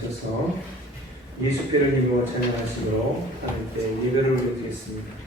일어나셔서 예수께를 힘입어 찬양하시므로 하나님께 예배를 올려드리겠습니다.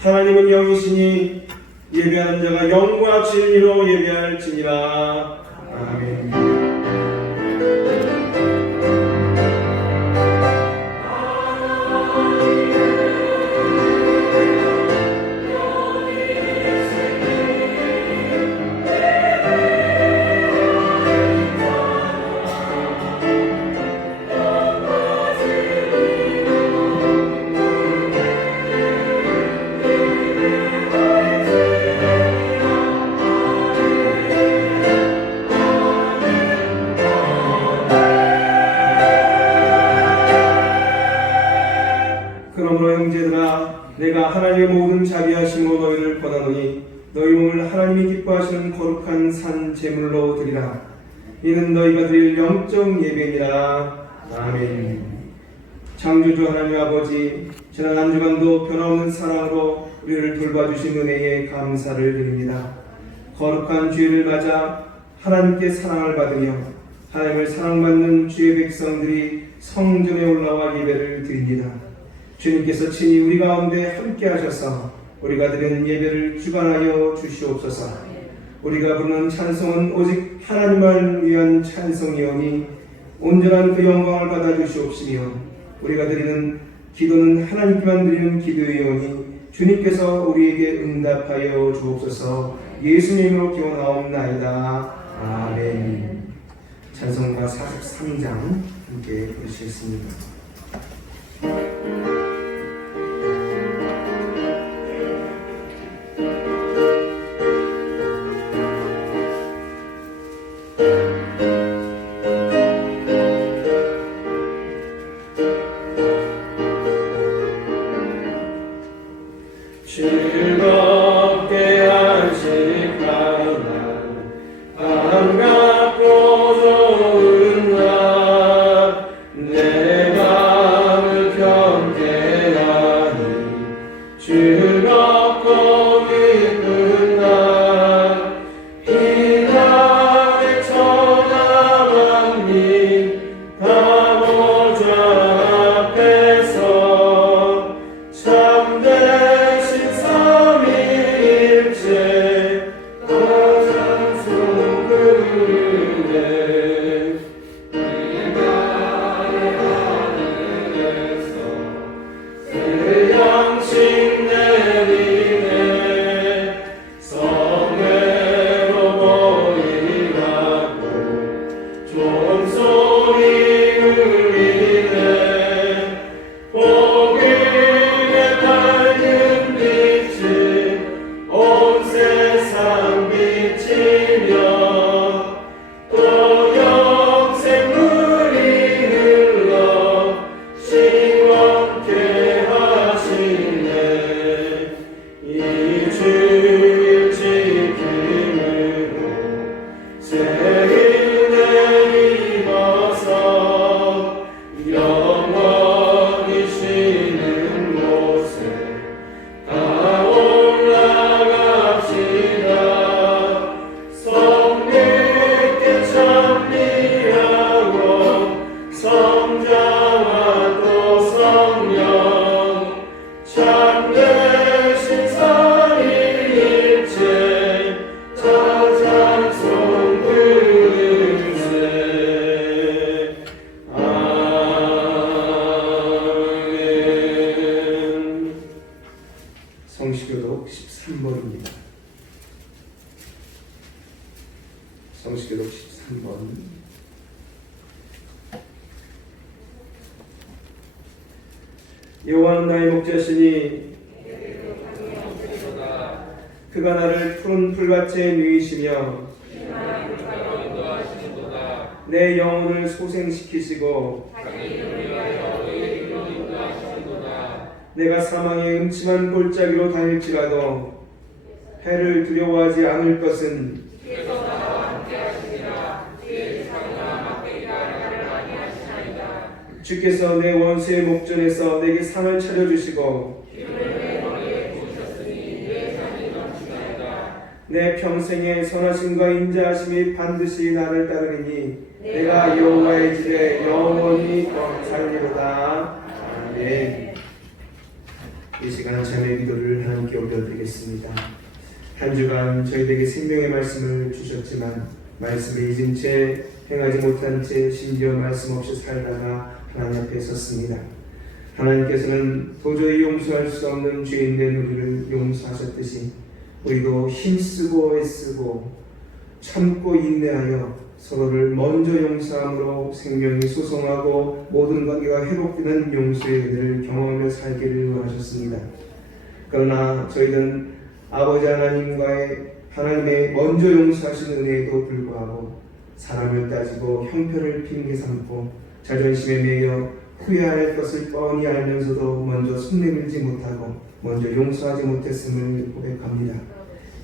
하나님은 영이시니 예배하는 자가 영과 진리로 예배할지니라. 아멘. 그러므로 형제들아, 내가 하나님의 모든 자비하심으로 너희를 권하노니 너희 몸을 하나님이 기뻐하시는 거룩한 산 제물로 드리라. 이는 너희가 드릴 영적 예배니라. 아멘. 창조주 하나님 아버지, 지난 한 주간도 변함없는 사랑으로 우리를 돌봐주신 은혜에 감사를 드립니다. 거룩한 주일을 맞아 하나님께 사랑을 받으며 하나님을 사랑받는 주의 백성들이 성전에 올라와 예배를 드립니다. 주님께서 친히 우리 가운데 함께 하셔서 우리가 드리는 예배를 주관하여 주시옵소서. 우리가 부르는 찬송은 오직 하나님을 위한 찬송이오니 온전한 그 영광을 받아 주시옵시며 우리가 드리는 기도는 하나님께만 드리는 기도이오니 주님께서 우리에게 응답하여 주옵소서. 예수님으로 기원하옵나이다. 아멘. 찬송가 43장 함께 부르시겠습니다. 즐겁게 안식하나 반갑고 좋은 날 내 마음을 경계하니 즐겁고 기쁜 날 이 날의 천하 만민 다 모자 앞에서 참되신 삼위일체 찬송 부르네. 이 날의 하늘에서 새 양식 내 13번입니다. 성시교독 13번. 여호와는 나의 목자시니 그가 나를 푸른 풀밭에 누이시며 내 영혼을 소생시키시고 내가 사망의 음침한 골짜기로 다닐지라도 해를 두려워하지 않을 것은 주께서 내 원수의 목전에서 내게 상을 차려주시고 내 평생의 선하심과 인자하심이 반드시 나를 따르리니 내가 여호와의 집에 영원히 살리로다. 아멘. 이 시간 자매 기도를 하나님께 올려드리겠습니다. 한 주간 저희에게 생명의 말씀을 주셨지만 말씀을 잊은 채 행하지 못한 채 심지어 말씀 없이 살다가 하나님 앞에 섰습니다. 하나님께서는 도저히 용서할 수 없는 죄인된 우리를 용서하셨듯이 우리도 힘쓰고 애쓰고 참고 인내하여 서로를 먼저 용서함으로 생명이 소송하고 모든 관계가 회복되는 용서의 은혜를 경험하며 살기를 원하셨습니다. 그러나 저희는 아버지 하나님의 먼저 용서하신 은혜에도 불구하고 사람을 따지고 형편을 핑계 삼고 자존심에 매여 후회할 것을 뻔히 알면서도 먼저 손 내밀지 못하고 먼저 용서하지 못했음을 고백합니다.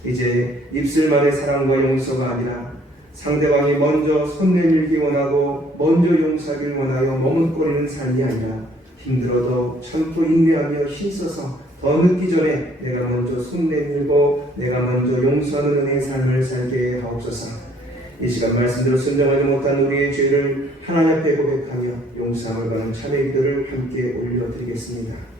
이제 입술만의 사랑과 용서가 아니라 상대방이 먼저 손 내밀기 원하고 먼저 용서하길 원하여 머뭇거리는 삶이 아니라 힘들어도 참고 인내하며 힘써서 더 늦기 전에 내가 먼저 손 내밀고 내가 먼저 용서하는 은혜의 삶을 살게 하옵소서. 이 시간 말씀대로 순종하지 못한 우리의 죄를 하나님 앞에 고백하며 용서함을 받는 참회 기도를 함께 올려드리겠습니다.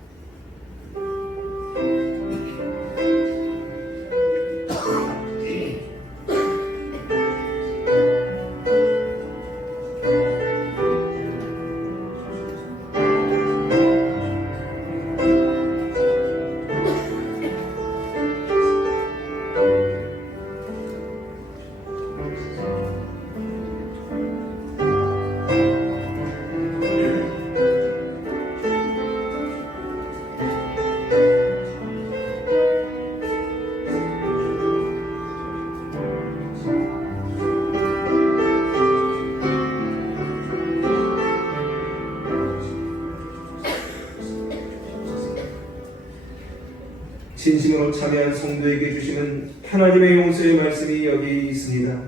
진심으로 참여한 성도에게 주시는 하나님의 용서의 말씀이 여기 있습니다.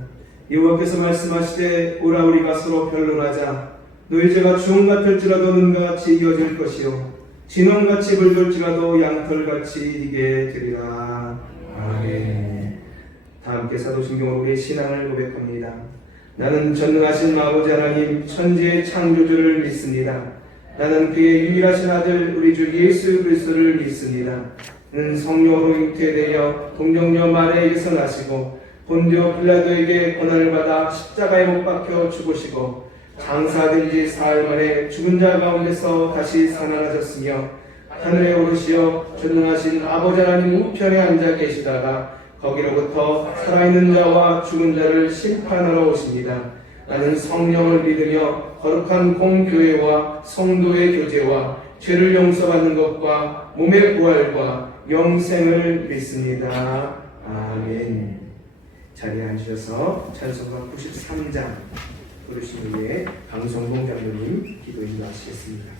여호와께서 말씀하시되 오라 우리가 서로 변론하자. 너희 죄가 주홍 같을지라도 눈과 같이 이어질 것이요 진홍같이 붉을지라도 양털같이 희게 되리라. 아멘. 다 함께 사도신경으로 우리의 신앙을 고백합니다. 나는 전능하신 아버지 하나님 천지의 창조주를 믿습니다. 나는 그의 유일하신 아들 우리 주 예수 그리스도를 믿습니다. 그는 성령으로 잉태되어 동정녀 마리아에게서 나시고 본디오 빌라도에게 고난을 받아 십자가에 못 박혀 죽으시고 장사된 지 사흘 만에 죽은 자 가운데서 다시 살아나셨으며 하늘에 오르시어 전능하신 아버지 하나님 우편에 앉아 계시다가 거기로부터 살아있는 자와 죽은 자를 심판하러 오십니다. 나는 성령을 믿으며 거룩한 공교회와 성도의 교제와 죄를 용서받는 것과 몸의 부활과 영생을 믿습니다. 아멘. 자리에 앉으셔서 찬송가 93장 부르신 후에 강성봉 장로님 기도 인도하시겠습니다.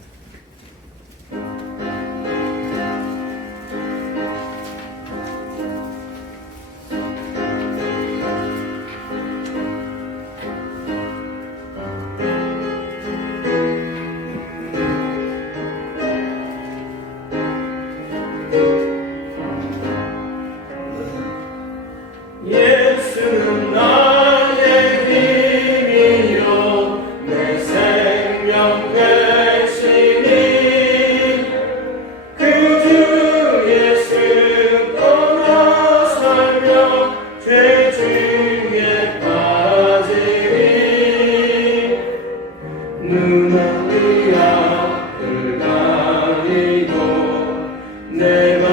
예수는 나의 힘이요 내 생명 되시니 그 주 예수 떠나 살며 죄 중에 빠지니 눈앞이 앞을 가리고 내가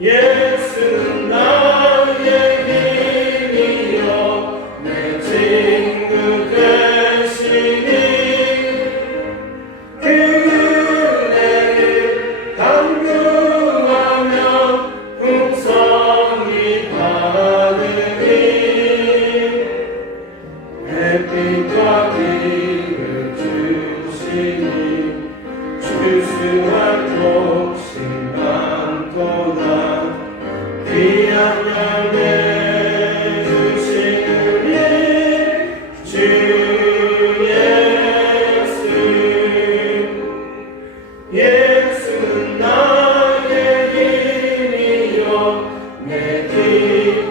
예수는 나의 힘이요 내 친구 되시니 그 은혜를 간구하며 풍성히 받으니 햇빛과 비를 주시니 주수할 독신 많도다 귀한 열매 주시는 주 예수는 나의 힘이요 내 기쁨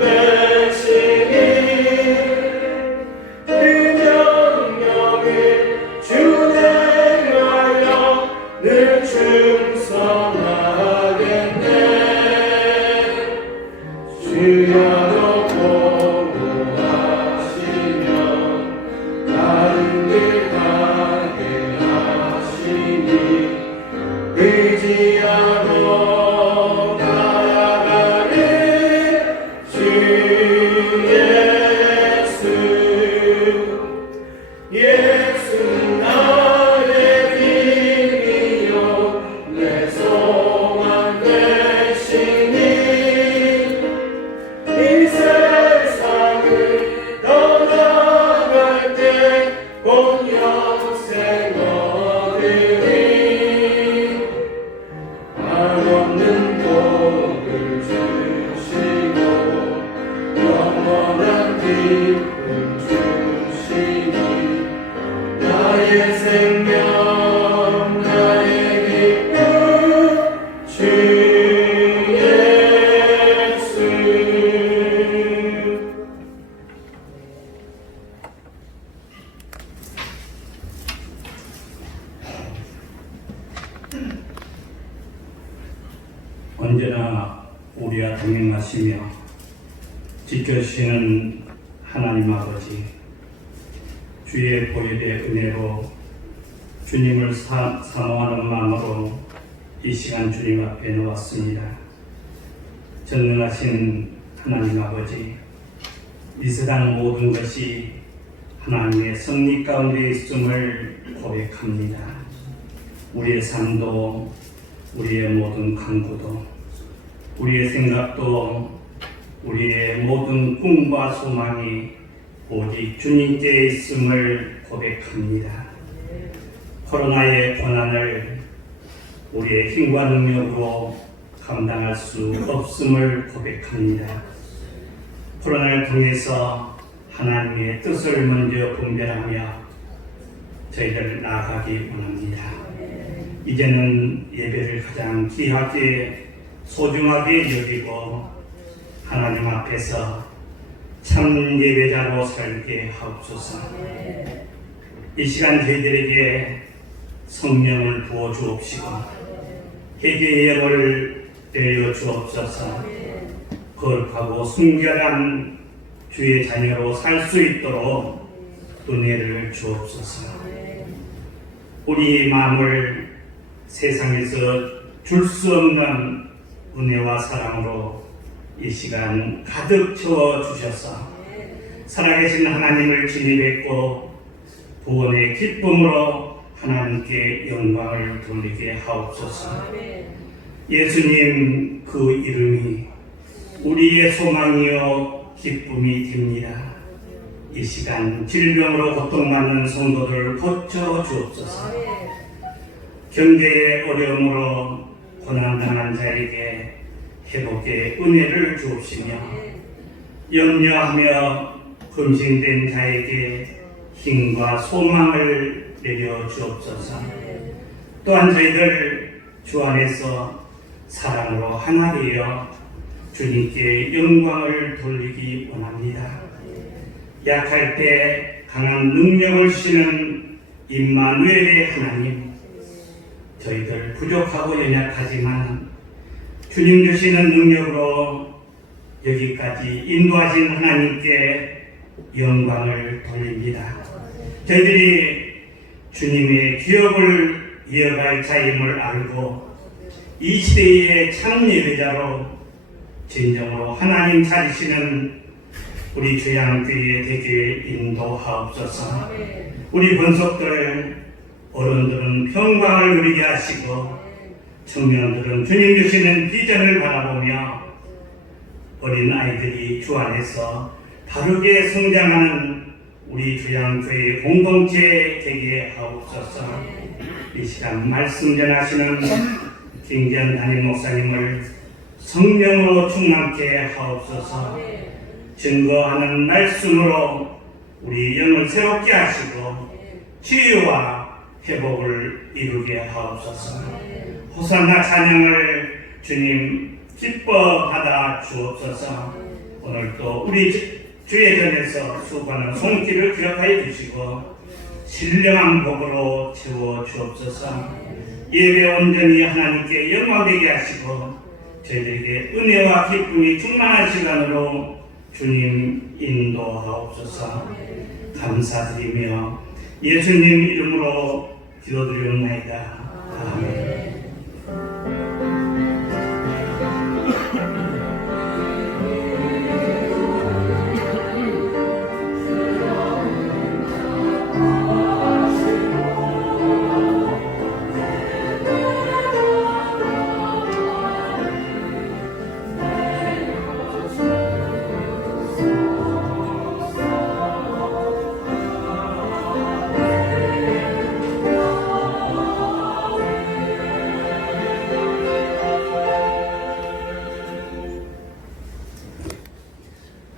되시니 그 명령을 준행하여 늘 충성하겠네 주야로 보호하시며 다른 길 가게 하시니 의지하고 나아가는 주 예수는 나의 힘이요 내 소망 되시니 이 세상을 떠나갈 때 본 영생 얻으리 한없는 복을 주시고 영원한 기쁨 주시니 나의 생명 나의 기쁨 주 예수 언제나 우리와 동행하시며 지켜주시는 하나님 아버지, 주의 보혈의 은혜로 주님을 사모하는 마음으로 이 시간 주님 앞에 놓았습니다. 전능하신 하나님 아버지, 이 세상 모든 것이 하나님의 섭리 가운데 있음을 고백합니다. 우리의 삶도, 우리의 모든 간구도, 우리의 생각도, 우리의 모든 꿈과 소망이 오직 주님께 있음을 고백합니다. 코로나의 고난을 우리의 힘과 능력으로 감당할 수 없음을 고백합니다. 코로나를 통해서 하나님의 뜻을 먼저 분별하며 저희들 나아가기 원합니다. 이제는 예배를 가장 귀하게 소중하게 여기고 하나님 앞에서 참 예배자로 살게 하옵소서. 이 시간 저희들에게 성령을 부어 주옵시고 회개의 영을 내려 주옵소서. 거룩하고 순결한 주의 자녀로 살 수 있도록 은혜를 주옵소서. 우리 마음을 세상에서 줄 수 없는 은혜와 사랑으로 이 시간 가득 채워 주셔서 살아계신 하나님을 진입했고 구원의 기쁨으로 하나님께 영광을 돌리게 하옵소서. 예수님 그 이름이 우리의 소망이요 기쁨이 됩니다. 이 시간 질병으로 고통받는 성도들 고쳐 주옵소서. 경제의 어려움으로 고난당한 자에게 회복의 은혜를 주옵시며 염려하며 금신된 자에게 힘과 소망을 내려 주옵소서. 또한 저희들 주 안에서 사랑으로 하나 되어 주님께 영광을 돌리기 원합니다. 약할 때 강한 능력을 주시는 임마누엘의 하나님, 저희들 부족하고 연약하지만 주님 주시는 능력으로 여기까지 인도하신 하나님께 영광을 돌립니다. 저희들이 주님의 기업을 이어갈 자임을 알고 이 시대의 참 예배자로 진정으로 하나님 찾으시는 우리 주양교회 되게 인도하옵소서. 우리 권속들 어른들은 평강을 누리게 하시고 청년들은 주님 주시는 비전을 바라보며 어린 아이들이 주 안에서 바르게 성장하는 우리 주양교회 공동체 되게 하옵소서. 이 시간 말씀 전하시는 김기현 담임 목사님을 성령으로 충만케 하옵소서. 증거하는 말씀으로 우리 영을 새롭게 하시고 치유와 회복을 이루게 하옵소서. 호산나 찬양을 주님 기뻐하다 주옵소서. 오늘도 우리 주의 전에서 수고하는 손길을 기억하여 주시고 신령한 복으로 채워 주옵소서. 예배 온전히 하나님께 영광되게 하시고 저희들에게 은혜와 기쁨이 충만한 시간으로 주님 인도하옵소서. 감사드리며 예수님 이름으로 기도드리옵나이다. 아멘.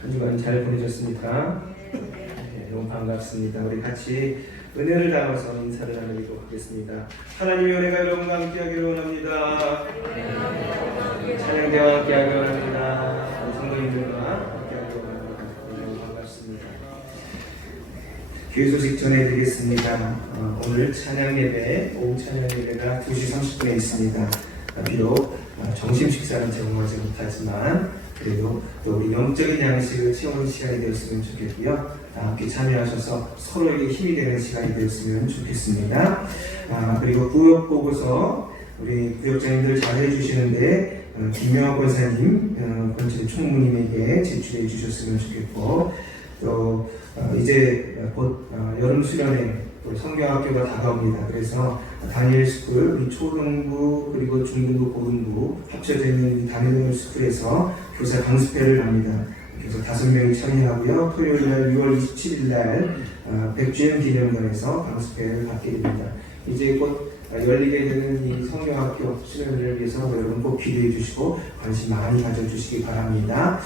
한 주간 잘 보내셨습니까? 네, 너무 반갑습니다. 우리 같이 은혜를 담아서 인사를 나누도록 하겠습니다. 하나님의 은혜가 여러분과 함께하기를 원합니다. 찬양대와 함께하기를 원합니다. 성도님들과 함께하기를 원합니다. 너무 반갑습니다. 교회 소식 전해드리겠습니다. 오늘 찬양 예배, 오후 찬양 예배가 2시 30분에 있습니다. 비록 점심 식사는 제공하지 못하지만 그래도 또 우리 영적인 양식을 채우는 시간이 되었으면 좋겠고요. 함께 참여하셔서 서로에게 힘이 되는 시간이 되었으면 좋겠습니다. 그리고 구역 보고서 우리 구역장님들 잘 해주시는데 김명호 권사님, 권철 총무님에게 제출해 주셨으면 좋겠고 또 이제 곧 여름 수련회 성경학교가 다가옵니다. 그래서 다니엘스쿨, 우리 초등부 그리고 중등부, 고등부 합쳐져 있는 다니엘스쿨에서 교사 강습회를 합니다. 그래서 5명이 참여하고요. 토요일날 6월 27일날 백주년 기념관에서 강습회를 받게 됩니다. 이제 곧 열리게 되는 이 성경학교 수련회를 위해서 여러분 꼭 기도해 주시고 관심 많이 가져주시기 바랍니다.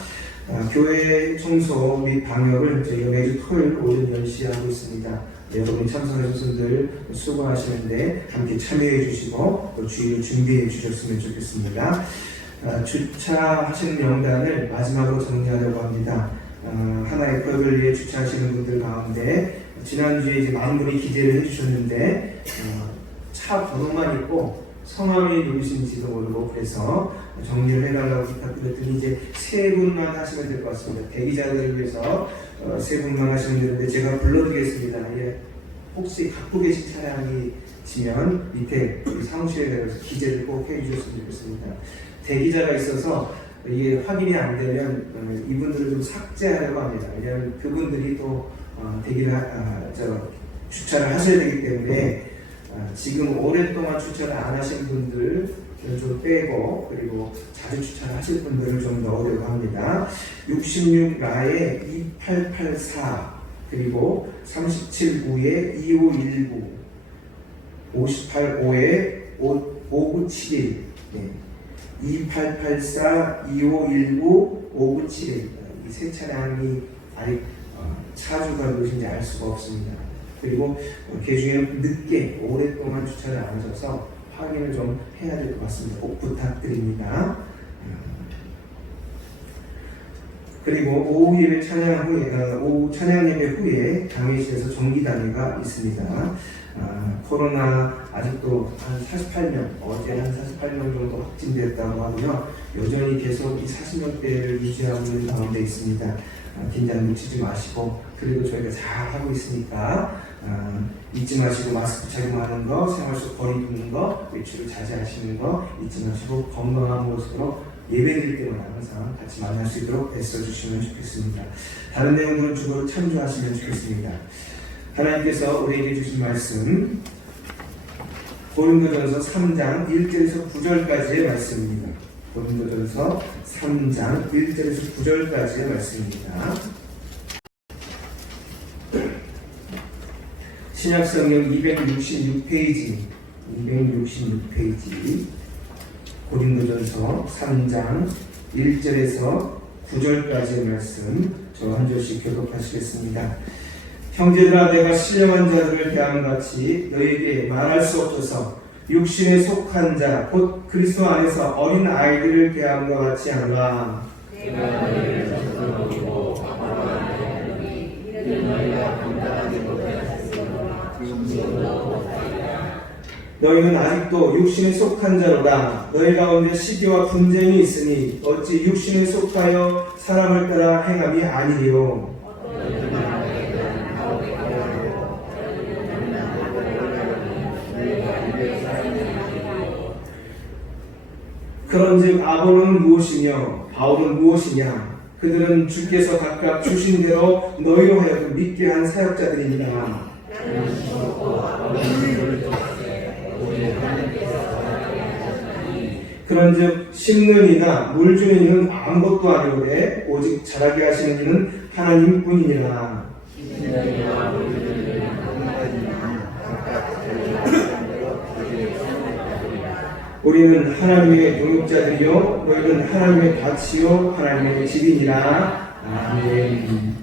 교회 청소 및 방역을 저희가 매주 토요일 오전 10시에 하고 있습니다. 여러분 참석하신 분들 수고하시는데 함께 참여해 주시고 또 주의를 준비해 주셨으면 좋겠습니다. 주차하시는 명단을 마지막으로 정리하려고 합니다. 하나의 구역을 위해 주차하시는 분들 가운데 지난주에 이제 많은 분이 기대를 해주셨는데 차 번호만 있고 성함이 누구신지도 모르고 그래서 정리를 해달라고 부탁드렸더니 이제 3분만 하시면 될 것 같습니다. 대기자들을 위해서 3분만 하시면 되는데 제가 불러드리겠습니다. 혹시 갖고 계신 차량이 지면 밑에 사무실에 내려서 기재를 꼭 해주셨으면 좋겠습니다. 대기자가 있어서 이게 확인이 안 되면 이분들을 좀 삭제하려고 합니다. 왜냐하면 그분들이 또 주차를 하셔야 되기 때문에 지금 오랫동안 주차를 안 하신 분들 좀 빼고 그리고 자주 주차를 하실 분들을 좀 넣으려고 합니다. 66라에 2884 그리고 379에 2519 585에 5971 2884, 2519, 5971 이 세 차량이 아직 차주가 누구신지 알 수가 없습니다. 그리고 그 중에는 늦게 오랫동안 주차를 안 하셔서 확인을 좀 해야 될 것 같습니다. 꼭 부탁드립니다. 그리고 오후 예배 찬양 후에, 오후 찬양 예배 후에 당회실에서 정기단회가 있습니다. 코로나 아직도 한 48명, 어제 한 48명 정도 확진됐다고 하고요. 여전히 계속 이 40명대를 유지하고 있는 가운데 있습니다. 긴장 놓치지 마시고, 그리고 저희가 잘 하고 있으니까 잊지 마시고 마스크 착용하는 거, 생활 속 거리 두는 거, 외출을 자제하시는 거 잊지 마시고 건강한 모습으로 예배드릴 때마다 항상 같이 만날 수 있도록 애써주시면 좋겠습니다. 다른 내용들은 주로 참조하시면 좋겠습니다. 하나님께서 우리에게 주신 말씀 고린도전서 3장 1절에서 9절까지의 말씀입니다. 고린도전서 3장 1절에서 9절까지의 말씀입니다. 신약성경 266페이지 고린도전서 3장 1절에서 9절까지의 말씀 저 한 절씩 교독하시겠습니다. 형제들아, 내가 신령한 자들을 대함같이 너희에게 말할 수 없어서 육신에 속한 자 곧 그리스도 안에서 어린 아이들을 대함과 같이 하노라. 너희는 아직도 육신에 속한 자로다. 너희 가운데 시기와 분쟁이 있으니 어찌 육신에 속하여 사람을 따라 행함이 아니리요. 그런즉 아볼로는 무엇이며 바울은 무엇이냐? 그들은 주께서 각각 주신 대로 너희로 하여금 믿게 한 사역자들입니다. 그런즉 심는 이나 물 주는 이는 아무것도 아니오되 오직 자라게 하시는 이는 하나님뿐이니라. 우리는 하나님의 용육자들이요 너희는 하나님의 밭이요 하나님의 집이니라. 아멘.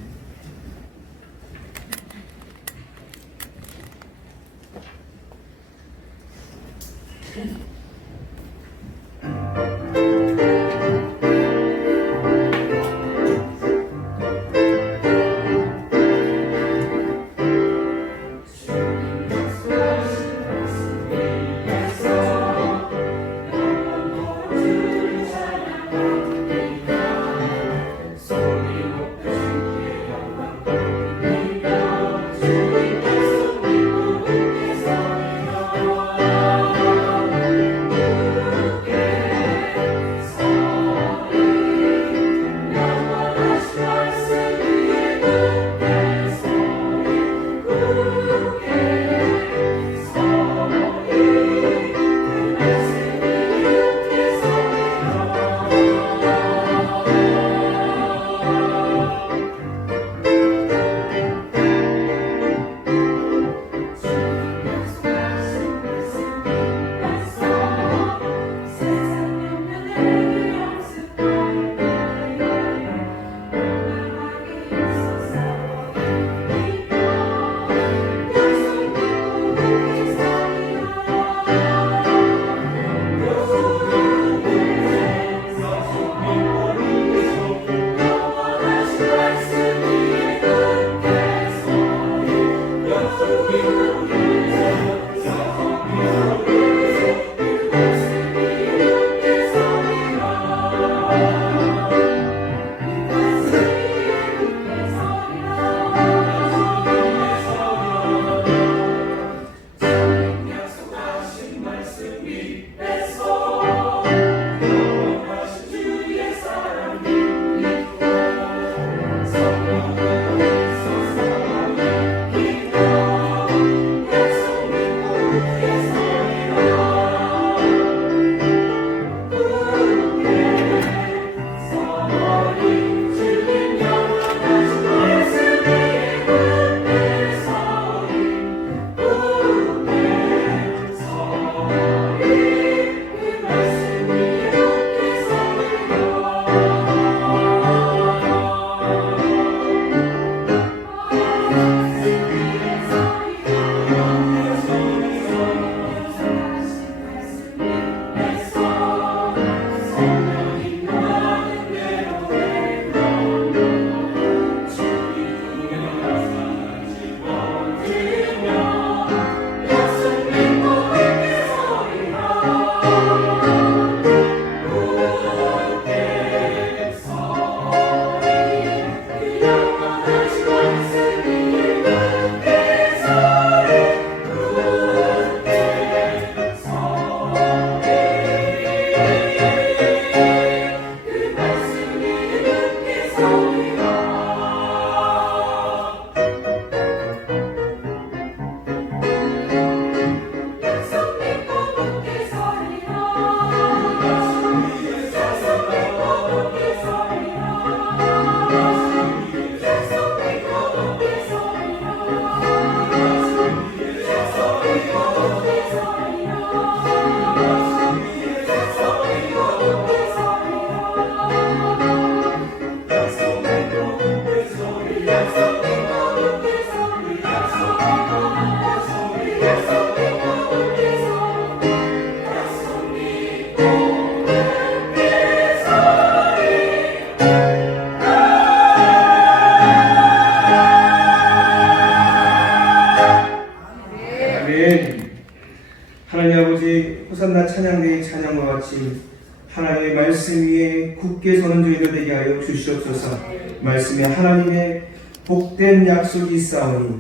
말씀 위에 굳게 서는 저희들 되게 하여 주시옵소서. 말씀에 하나님의 복된 약속이 있사오니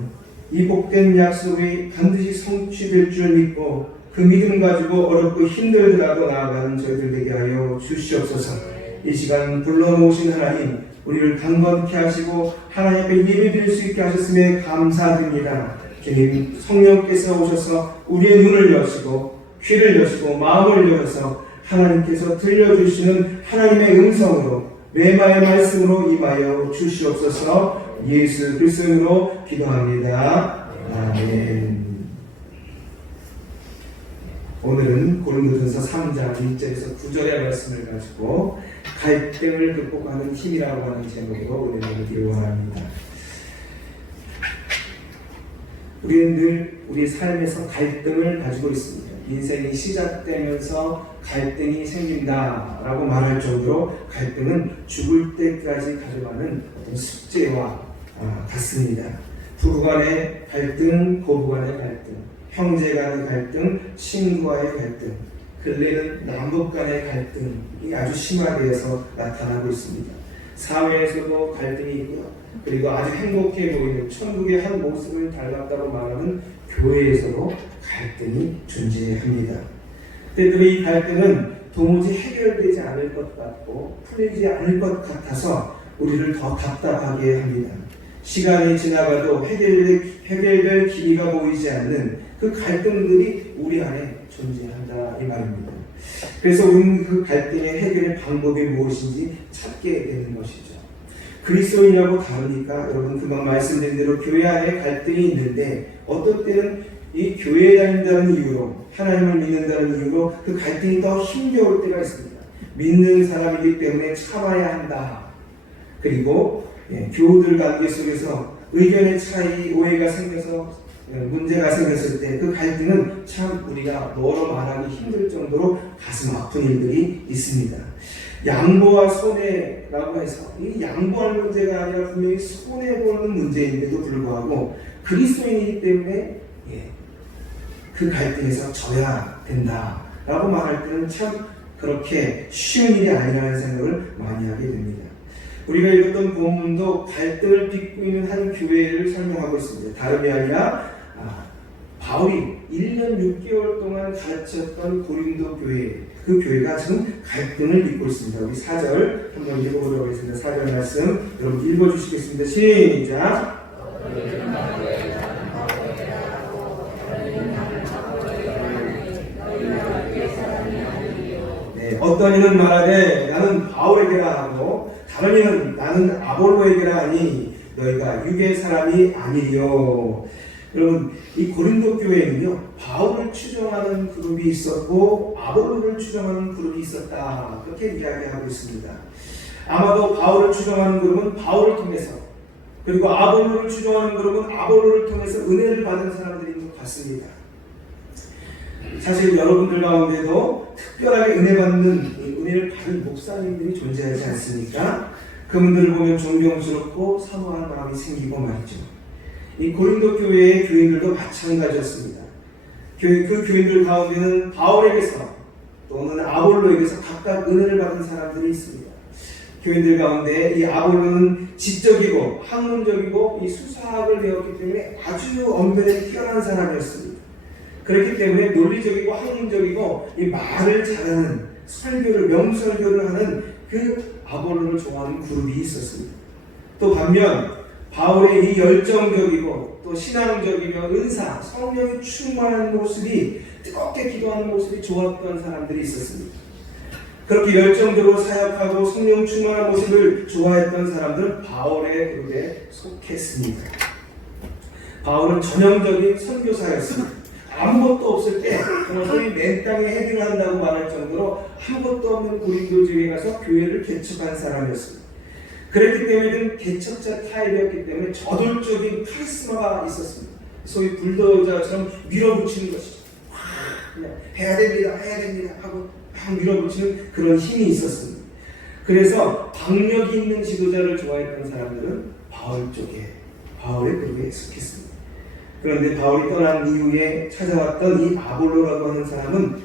이 복된 약속이 반드시 성취될 줄 믿고 그 믿음 가지고 어렵고 힘들더라도 나아가는 저희들 되게 하여 주시옵소서. 이 시간 불러모으신 하나님, 우리를 강건케 하시고 하나님 앞에 예배드릴 수 있게 하셨음에 감사드립니다. 주님, 성령께서 오셔서 우리의 눈을 여시고 귀를 여시고 마음을 열어서 하나님께서 들려주시는 하나님의 음성으로 레마의 말씀으로 임하여 주시옵소서. 예수 그리스도로 기도합니다. 아멘. 오늘은 고린도전서 3장 1절에서 9절의 말씀을 가지고 갈등을 극복하는 힘이라고 하는 제목으로 은혜 나누기를 원합니다. 우리는 늘 우리 삶에서 갈등을 가지고 있습니다. 인생이 시작되면서 갈등이 생긴다라고 말할 정도로 갈등은 죽을 때까지 가져가는 어떤 숙제와 같습니다. 부부 간의 갈등, 고부 간의 갈등, 형제 간의 갈등, 친구와의 갈등, 근래는 남북 간의 갈등이 아주 심화되어서 나타나고 있습니다. 사회에서도 갈등이 있고요. 그리고 아주 행복해 보이는 천국의 한 모습을 닮았다고 말하는 교회에서도 갈등이 존재합니다. 때때로 이 갈등은 도무지 해결되지 않을 것 같고 풀리지 않을 것 같아서 우리를 더 답답하게 합니다. 시간이 지나가도 해결될 기미가 보이지 않는 그 갈등들이 우리 안에 존재한다 이 말입니다. 그래서 우리는 그 갈등의 해결의 방법이 무엇인지 찾게 되는 것이죠. 그리스도인하고 다르니까 여러분 금방 말씀드린 대로 교회 안에 갈등이 있는데 어떨 때는 이 교회에 다닌다는 이유로 하나님을 믿는다는 이유로 그 갈등이 더 힘겨울 때가 있습니다. 믿는 사람이기 때문에 참아야 한다. 그리고 교우들 관계 속에서 의견의 차이, 오해가 생겨서 문제가 생겼을 때 그 갈등은 참 우리가 뭐로 말하기 힘들 정도로 가슴 아픈 일들이 있습니다. 양보와 손해라고 해서 이 양보할 문제가 아니라 분명히 손해보는 문제인데도 불구하고 그리스도인이기 때문에 그 갈등에서 져야 된다라고 말할 때는 참 그렇게 쉬운 일이 아니라는 생각을 많이 하게 됩니다. 우리가 읽었던 본문도 갈등을 빚고 있는 한 교회를 설명하고 있습니다. 다름이 아니라 바울이 1년 6개월 동안 가르쳤던 고린도 교회, 그 교회가 지금 갈등을 빚고 있습니다. 우리 4절 한번 읽어보도록 하겠습니다. 4절 말씀 여러분 읽어주시겠습니다. 시작! 어떤 이는 말하되 나는 바울에게라 하고 다른 이는 나는 아볼로에게라 하니 너희가 육의 사람이 아니요. 여러분 이 고린도 교회는요 바울을 추종하는 그룹이 있었고 아볼로를 추종하는 그룹이 있었다 그렇게 이야기하고 있습니다. 아마도 바울을 추종하는 그룹은 바울을 통해서 그리고 아볼로를 추종하는 그룹은 아볼로를 통해서 은혜를 받은 사람들인 것 같습니다. 사실 여러분들 가운데도 특별하게 은혜 받는 은혜를 받은 목사님들이 존재하지 않습니까? 그분들을 보면 존경스럽고 사모하는 마음이 생기고 말이죠. 이 고린도 교회의 교인들도 마찬가지였습니다. 그 교인들 가운데는 바울에게서 또는 아볼로에게서 각각 은혜를 받은 사람들이 있습니다. 교인들 가운데 이 아볼로는 지적이고 학문적이고 이 수사학을 배웠기 때문에 아주 언변에 뛰어난 사람이었습니다. 그렇기 때문에 논리적이고 학문적이고 이 말을 잘하는 설교를 명설교를 하는 그 아볼로를 좋아하는 그룹이 있었습니다. 또 반면 바울의 이 열정적이고 또 신앙적이며 은사, 성령이 충만한 모습이 뜨겁게 기도하는 모습이 좋았던 사람들이 있었습니다. 그렇게 열정적으로 사역하고 성령 충만한 모습을 좋아했던 사람들은 바울의 그룹에 속했습니다. 바울은 전형적인 선교사였습니다. 아무것도 없을 때 정말 소위 맨 땅에 헤딩한다고 말할 정도로 아무것도 없는 고린도 지역에 가서 교회를 개척한 사람이었습니다. 그랬기 때문에 개척자 타입이었기 때문에 저돌적인 카리스마가 있었습니다. 소위 불도저처럼 밀어붙이는 것이죠. 그냥 해야 됩니다 하고 막 밀어붙이는 그런 힘이 있었습니다. 그래서 박력이 있는 지도자를 좋아했던 사람들은 바울의 그룹에 속했습니다. 그런데 바울이 떠난 이후에 찾아왔던 이 아볼로라고 하는 사람은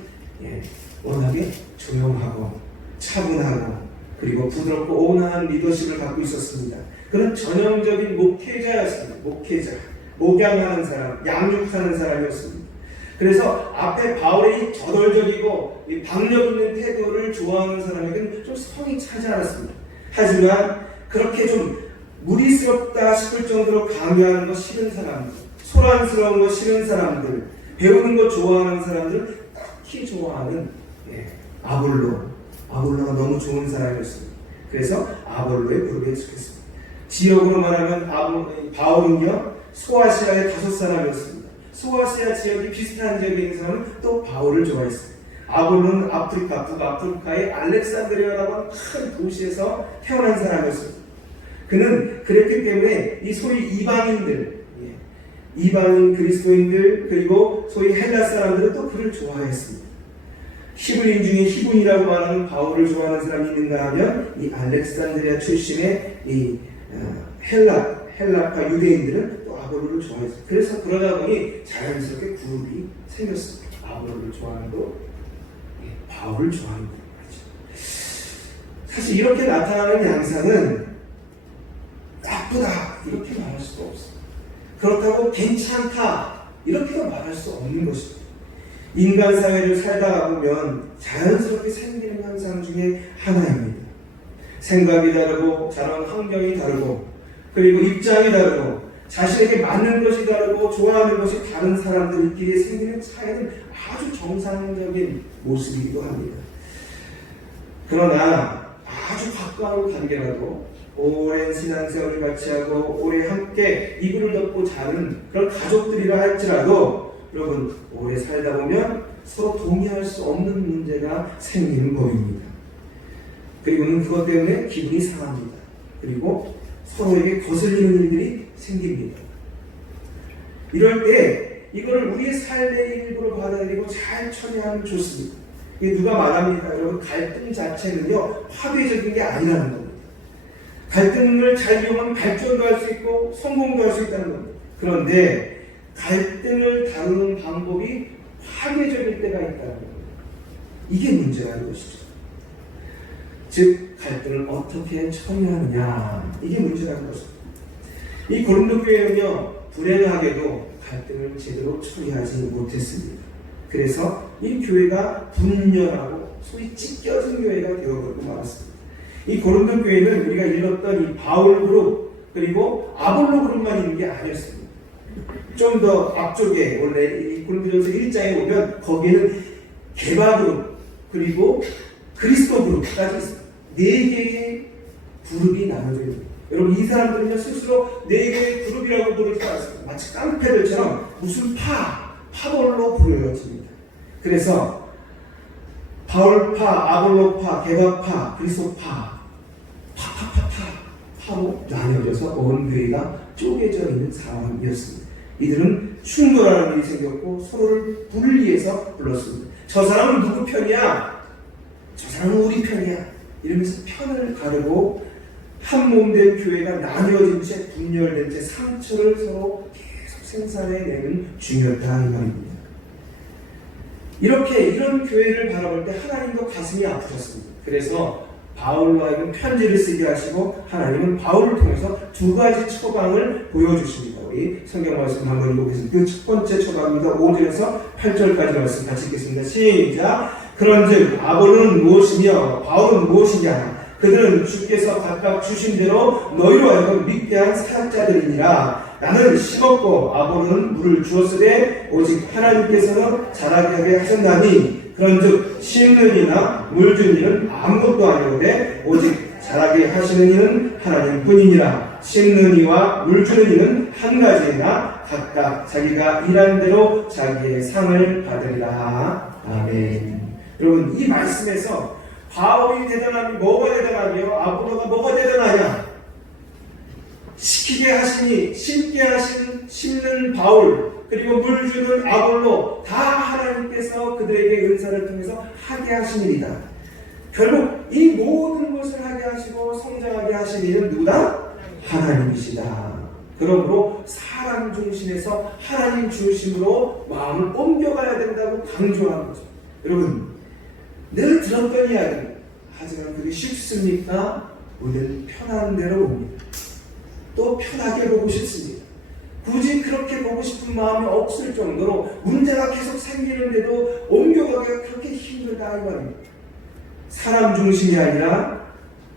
워낙에 조용하고 차분하고 그리고 부드럽고 온화한 리더십을 갖고 있었습니다. 그런 전형적인 목회자였습니다. 목회자, 목양하는 사람, 양육하는 사람이었습니다. 그래서 앞에 바울의 이 저돌적이고 이 박력 있는 태도를 좋아하는 사람에게는 좀 성이 차지 않았습니다. 하지만 그렇게 좀 무리스럽다 싶을 정도로 강요하는 거 싫은 사람들, 소란스러운 거 싫은 사람들, 배우는 거 좋아하는 사람들, 딱히 좋아하는 아볼로가 너무 좋은 사람이었습니다. 그래서 아볼로의 부르에 속했습니다. 지역으로 말하면 바울은요 소아시아의 5사람이었습니다. 소아시아 지역이 비슷한 지역인 사람은 또 바울을 좋아했습니다. 아볼로는 아프리카, 북아프리카의 알렉산드리아라고 하는 큰 도시에서 태어난 사람이었습니다. 그는 그랬기 때문에 이 소위 이방인들, 이방인 그리스도인들 그리고 소위 헬라 사람들은 또 그를 좋아했습니다. 히브리인 중에 히브리라고 말하는 바울을 좋아하는 사람이 있는가 하면 이 알렉산드리아 출신의 이 헬라파 유대인들은 또 아볼로를 좋아했어요. 그래서 그러다 보니 자연스럽게 그룹이 생겼습니다. 아볼로를 좋아하는 거, 바울을 좋아하는 거. 사실 이렇게 나타나는 양상은 나쁘다 이렇게 말할 수도 없어요. 그렇다고 괜찮다 이렇게도 말할 수 없는 것입니다. 인간 사회를 살다 보면 자연스럽게 생기는 현상 중에 하나입니다. 생각이 다르고 자란 환경이 다르고 그리고 입장이 다르고 자신에게 맞는 것이 다르고 좋아하는 것이 다른 사람들끼리 생기는 차이는 아주 정상적인 모습이기도 합니다. 그러나 아주 가까운 관계라도 오랜 신앙생활을 같이 하고 오래 함께 이불을 덮고 자는 그런 가족들이라 할지라도 여러분 오래 살다 보면 서로 동의할 수 없는 문제가 생기는 법입니다. 그리고는 그것 때문에 기분이 상합니다. 그리고 서로에게 거슬리는 일들이 생깁니다. 이럴 때 이거를 우리의 삶의 일부로 받아들이고 잘 처리하면 좋습니다. 이게 누가 말합니까? 여러분 갈등 자체는요 파괴적인 게 아니라는 겁니다. 갈등을 잘 이용하면 발전도 할 수 있고 성공도 할 수 있다는 겁니다. 그런데 갈등을 다루는 방법이 파괴적일 때가 있다는 겁니다. 이게 문제라는 것이죠. 즉 갈등을 어떻게 처리하느냐 이게 문제라는 것입니다. 이 고린도 교회는요 불행하게도 갈등을 제대로 처리하지 못했습니다. 그래서 이 교회가 분열하고 소위 찢겨진 교회가 되어버리고 말았습니다. 이 고린도 교회는 우리가 읽었던 이 바울 그룹 그리고 아볼로 그룹만 있는 게 아니었습니다. 좀 더 앞쪽에 원래 이 고린도전서 1장에 보면 거기에는 게바 그룹 그리고 그리스도 그룹까지 있습니다. 4개의 그룹이 나눠져 있습니다. 여러분 이 사람들은요 스스로 4개의 그룹이라고 부르지 않습니다. 마치 깡패들처럼 무슨 파벌로 부르어집니다. 그래서 바울파, 아볼로파, 게바파, 그리스도파 파로 나뉘어져서 온 교회가 쪼개져 있는 상황이었습니다. 이들은 충돌하는 일이 생겼고 서로를 분리해서 불렀습니다. 저 사람은 누구 편이야? 저 사람은 우리 편이야. 이러면서 편을 가르고 한 몸 된 교회가 나뉘어진 채 분열된 채 상처를 서로 계속 생산해내는 중요하다 이 말입니다. 이런 교회를 바라볼 때 하나님도 가슴이 아프셨습니다. 그래서 바울로 하여금 편지를 쓰게 하시고 하나님은 바울을 통해서 2가지 처방을 보여주십니다. 우리 성경 말씀 한번 읽어보겠습니다. 그 첫 번째 처방입니다. 5절에서 8절까지 말씀 같이 읽겠습니다. 시작! 그런즉 아볼로는 무엇이며 바울은 무엇이냐? 그들은 주께서 각각 주신 대로 너희로 하여금 믿게 사역자들이니라. 나는 심었고 아볼로는 물을 주었으되 오직 하나님께서는 자라게 하게 하셨나니 그런즉 심는 이나 물 주는 이는 아무것도 아니오되 오직 자라게 하시는 이는 하나님뿐이니라. 심는 이와 물 주는 이는 한 가지이나 각각 자기가 일한 대로 자기의 상을 받으리라. 아멘. 여러분 이 말씀에서 바울이 대단하니 뭐가 대단하며 아볼로가 뭐가 대단하냐? 시키게 하시니 심게 하신 심는 바울 그리고 물 주는 아볼로 다 하나님께서 그들에게 은사를 통해서 하게 하신 일이다. 결국 이 모든 것을 하게 하시고 성장하게 하신 이는 누구다? 하나님이시다. 그러므로 사람 중심에서 하나님 중심으로 마음을 옮겨가야 된다고 강조하는 거죠. 여러분 늘 들었던 이야기는 하지만 그게 쉽습니까? 우리는 편한 대로 봅니다. 또 편하게 보고 싶습니다. 굳이 그렇게 보고 싶은 마음이 없을 정도로 문제가 계속 생기는데도 옮겨가기가 그렇게 힘들다 이 말입니다. 사람 중심이 아니라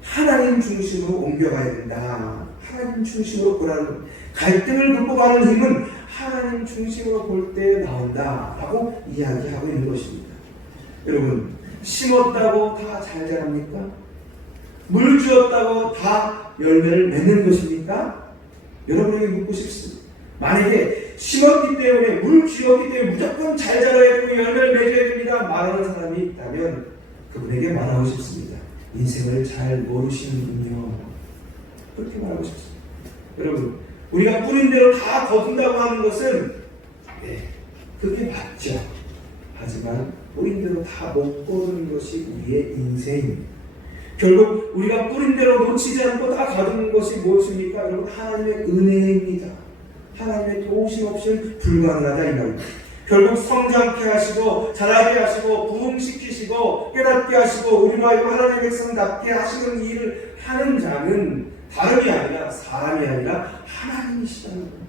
하나님 중심으로 옮겨가야 된다. 하나님 중심으로 보라는 갈등을 극복하는 힘은 하나님 중심으로 볼 때 나온다 라고 이야기하고 있는 것입니다. 여러분, 심었다고 다 잘 자랍니까? 물 주었다고 다 열매를 맺는 것입니까? 여러분에게 묻고 싶습니다. 만약에 심었기 때문에 물 주었기 때문에 무조건 잘 자라야 되고 열매를 맺어야 됩니다 말하는 사람이 있다면 그분에게 말하고 싶습니다. 인생을 잘 모르시는군요. 그렇게 말하고 싶습니다. 여러분, 우리가 뿌린 대로 다 거둔다고 하는 것은 그게 맞죠. 하지만 뿌린 대로 다 못 거두는 것이 우리의 인생입니다. 결국 우리가 뿌린 대로 놓치지 않고 다 거두는 것이 무엇입니까? 여러분, 하나님의 은혜입니다. 하나님의 도우심 없이는 불가능하다 이 말입니다. 결국 성장케 하시고 자라게 하시고 부흥시키시고 깨닫게 하시고 우리로 하여금 하나님의 백성답게 하시는 일을 하는 자는 다름이 아니라 사람이 아니라 하나님이시다는 겁니다.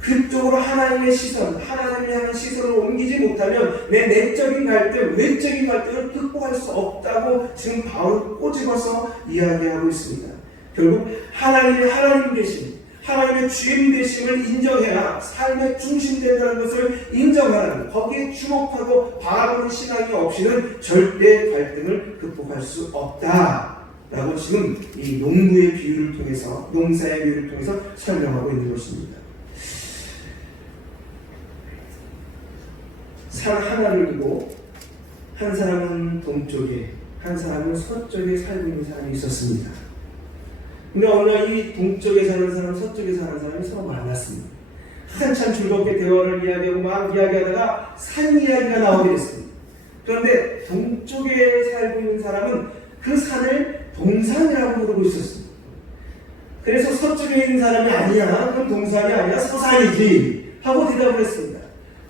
그쪽으로 하나님의 시선, 하나님이 하는 시선을 옮기지 못하면 내 내적인 갈등, 외적인 갈등을 극복할 수 없다고 지금 바울은 꼬집어서 이야기하고 있습니다. 결국 하나님이 하나님 되심, 하나님의 주인 되심을 인정해야 삶의 중심 된다는 것을 인정하는, 거기에 주목하고 바라보는 시각이 없이는 절대 갈등을 극복할 수 없다 라고 지금 이 농부의 비유를 통해서, 농사의 비유를 통해서 설명하고 있는 것입니다. 산 하나를 두고 한 사람은 동쪽에, 한 사람은 서쪽에 살고 있는 사람이 있었습니다. 근데 어느 날 이 동쪽에 사는 사람, 서쪽에 사는 사람이 서로 만났습니다. 한참 즐겁게 대화를 이야기하고 막 이야기하다가 산 이야기가 나오게 됐습니다. 그런데 동쪽에 살고 있는 사람은 그 산을 동산이라고 부르고 있었습니다. 그래서 서쪽에 있는 사람이 아니야, 그럼 동산이 아니라 서산이지 하고 대답을 했습니다.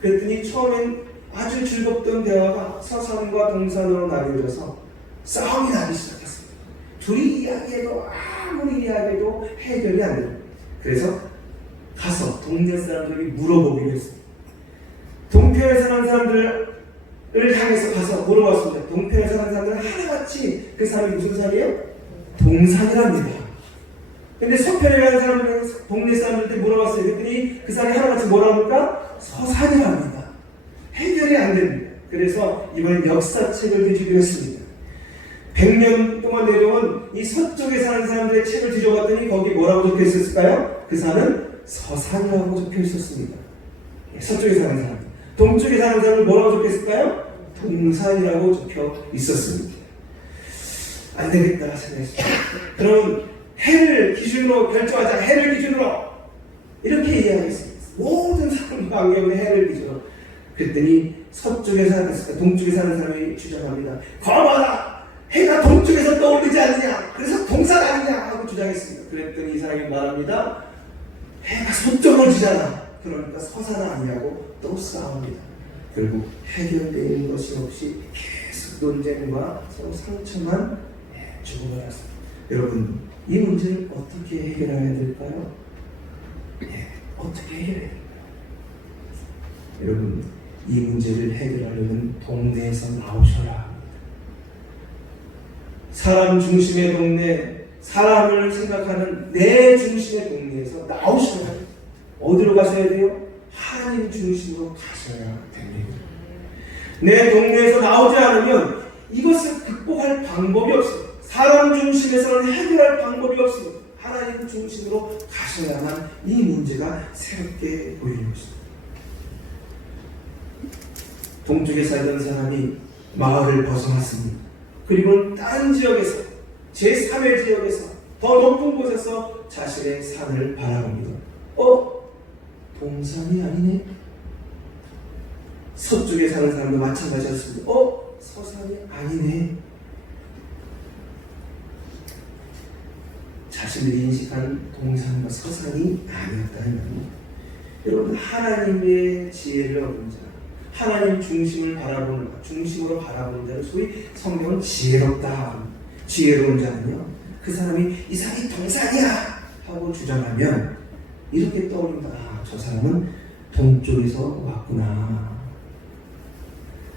그랬더니 처음엔 아주 즐겁던 대화가 서산과 동산으로 나뉘어져서 싸움이 나기 시작했습니다. 둘이 이야기해도 아무리 이야기해도 해결이 안 됩니다. 그래서 가서 동네 사람들이 물어보기로 했습니다. 동편에 사는 사람들을 향해서 가서 물어봤습니다. 동편에 사는 사람들은 하나같이 그 사람이 무슨 산이에요? 동산이랍니다. 근데 서편에 가는 사람들은 동네 사람들한테 물어봤어요. 그랬더니 그 사람이 하나같이 뭐라고 합니까? 서산이랍니다. 해결이 안 됩니다. 그래서 이번엔 역사책을 뒤지기로 했습니다. 100년 동안 내려온 이 서쪽에 사는 사람들의 책을 뒤져봤더니 거기 뭐라고 적혀 있었을까요? 그 산은 서산이라고 적혀 있었습니다. 서쪽에 사는 사람. 동쪽에 사는 사람은 뭐라고 적혀 있을까요? 동산이라고 적혀 있었습니다. 안 되겠다 생각했습니다. 그럼 해를 기준으로 결정하자. 해를 기준으로 이렇게 이야기했습니다. 모든 사람 관계는 해를 기준으로. 그랬더니 서쪽에 사는, 동쪽에 사는 사람이 주장합니다. 거봐라! 해가 동쪽에서 떠오르지 않느냐? 그래서 동산 아니냐? 하고 주장했습니다. 그랬더니 이 사람이 말합니다. 해가 서쪽으로 지잖아. 그러니까 서산 아니냐고 또 싸웁니다. 결국 해결되는 것이 없이 계속 논쟁과 서로 상처만 주고받았습니다. 여러분, 이 문제를 어떻게 해결해야 될까요? 어떻게 해결해야 될까요? 여러분, 이 문제를 해결하려면 동네에서 나오셔라 합니다. 사람 중심의 동네, 사람을 생각하는 내 중심의 동네에서 나오셔야 합니다. 어디로 가셔야 돼요? 하나님 중심으로 가셔야 됩니다. 내 동네에서 나오지 않으면 이것을 극복할 방법이 없습니다. 사람 중심에서는 해결할 방법이 없습니다. 하나님 중심으로 가셔야만 이 문제가 새롭게 보이는 것입니다. 동쪽에 살던 사람이 마을을 벗어났습니다. 그리고 다른 지역에서, 제3의 지역에서, 더 높은 곳에서 자신의 산을 바라봅니다. 동산이 아니네? 서쪽에 사는 사람도 마찬가지였습니다. 서산이 아니네? 자신들이 인식한 동산과 서산이 아니었다는 겁니다. 여러분, 하나님의 지혜를 얻은 자, 하나님 중심을 바라보는 것, 중심으로 바라보는 자를 소위 성경은 지혜롭다. 지혜로운 자는요, 그 사람이 이 사람이 동산이야 하고 주장하면 이렇게 떠오른다. 아, 저 사람은 동쪽에서 왔구나.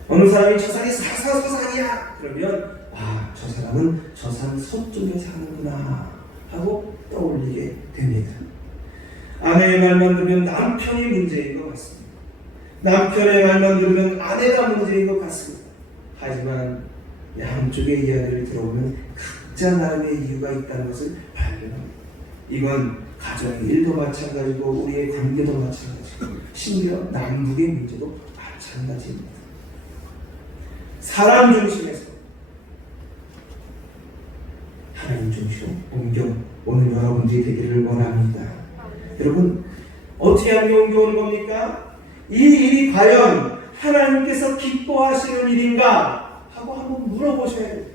어느 사람이 저 산이 사사소산이야 그러면 아, 저 사람은 저 산 서쪽에 사는구나 하고 떠올리게 됩니다. 아내의 말만 들으면 남편이 문제인 것 같습니다. 남편의 말만 들으면 아내가 문제인 것 같습니다. 하지만 양쪽의 이야기를 들어보면 각자 나름의 이유가 있다는 것을 발견합니다. 이건 가정의 일도 마찬가지고 우리의 관계도 마찬가지고 심지어 남북의 문제도 마찬가지입니다. 사람 중심에서 하나님 중심으로 옮겨오는 여러분들이 되기를 원합니다. 여러분, 어떻게 하면 옮겨오는 겁니까? 이 일이 과연 하나님께서 기뻐하시는 일인가 하고 한번 물어보셔야 돼요.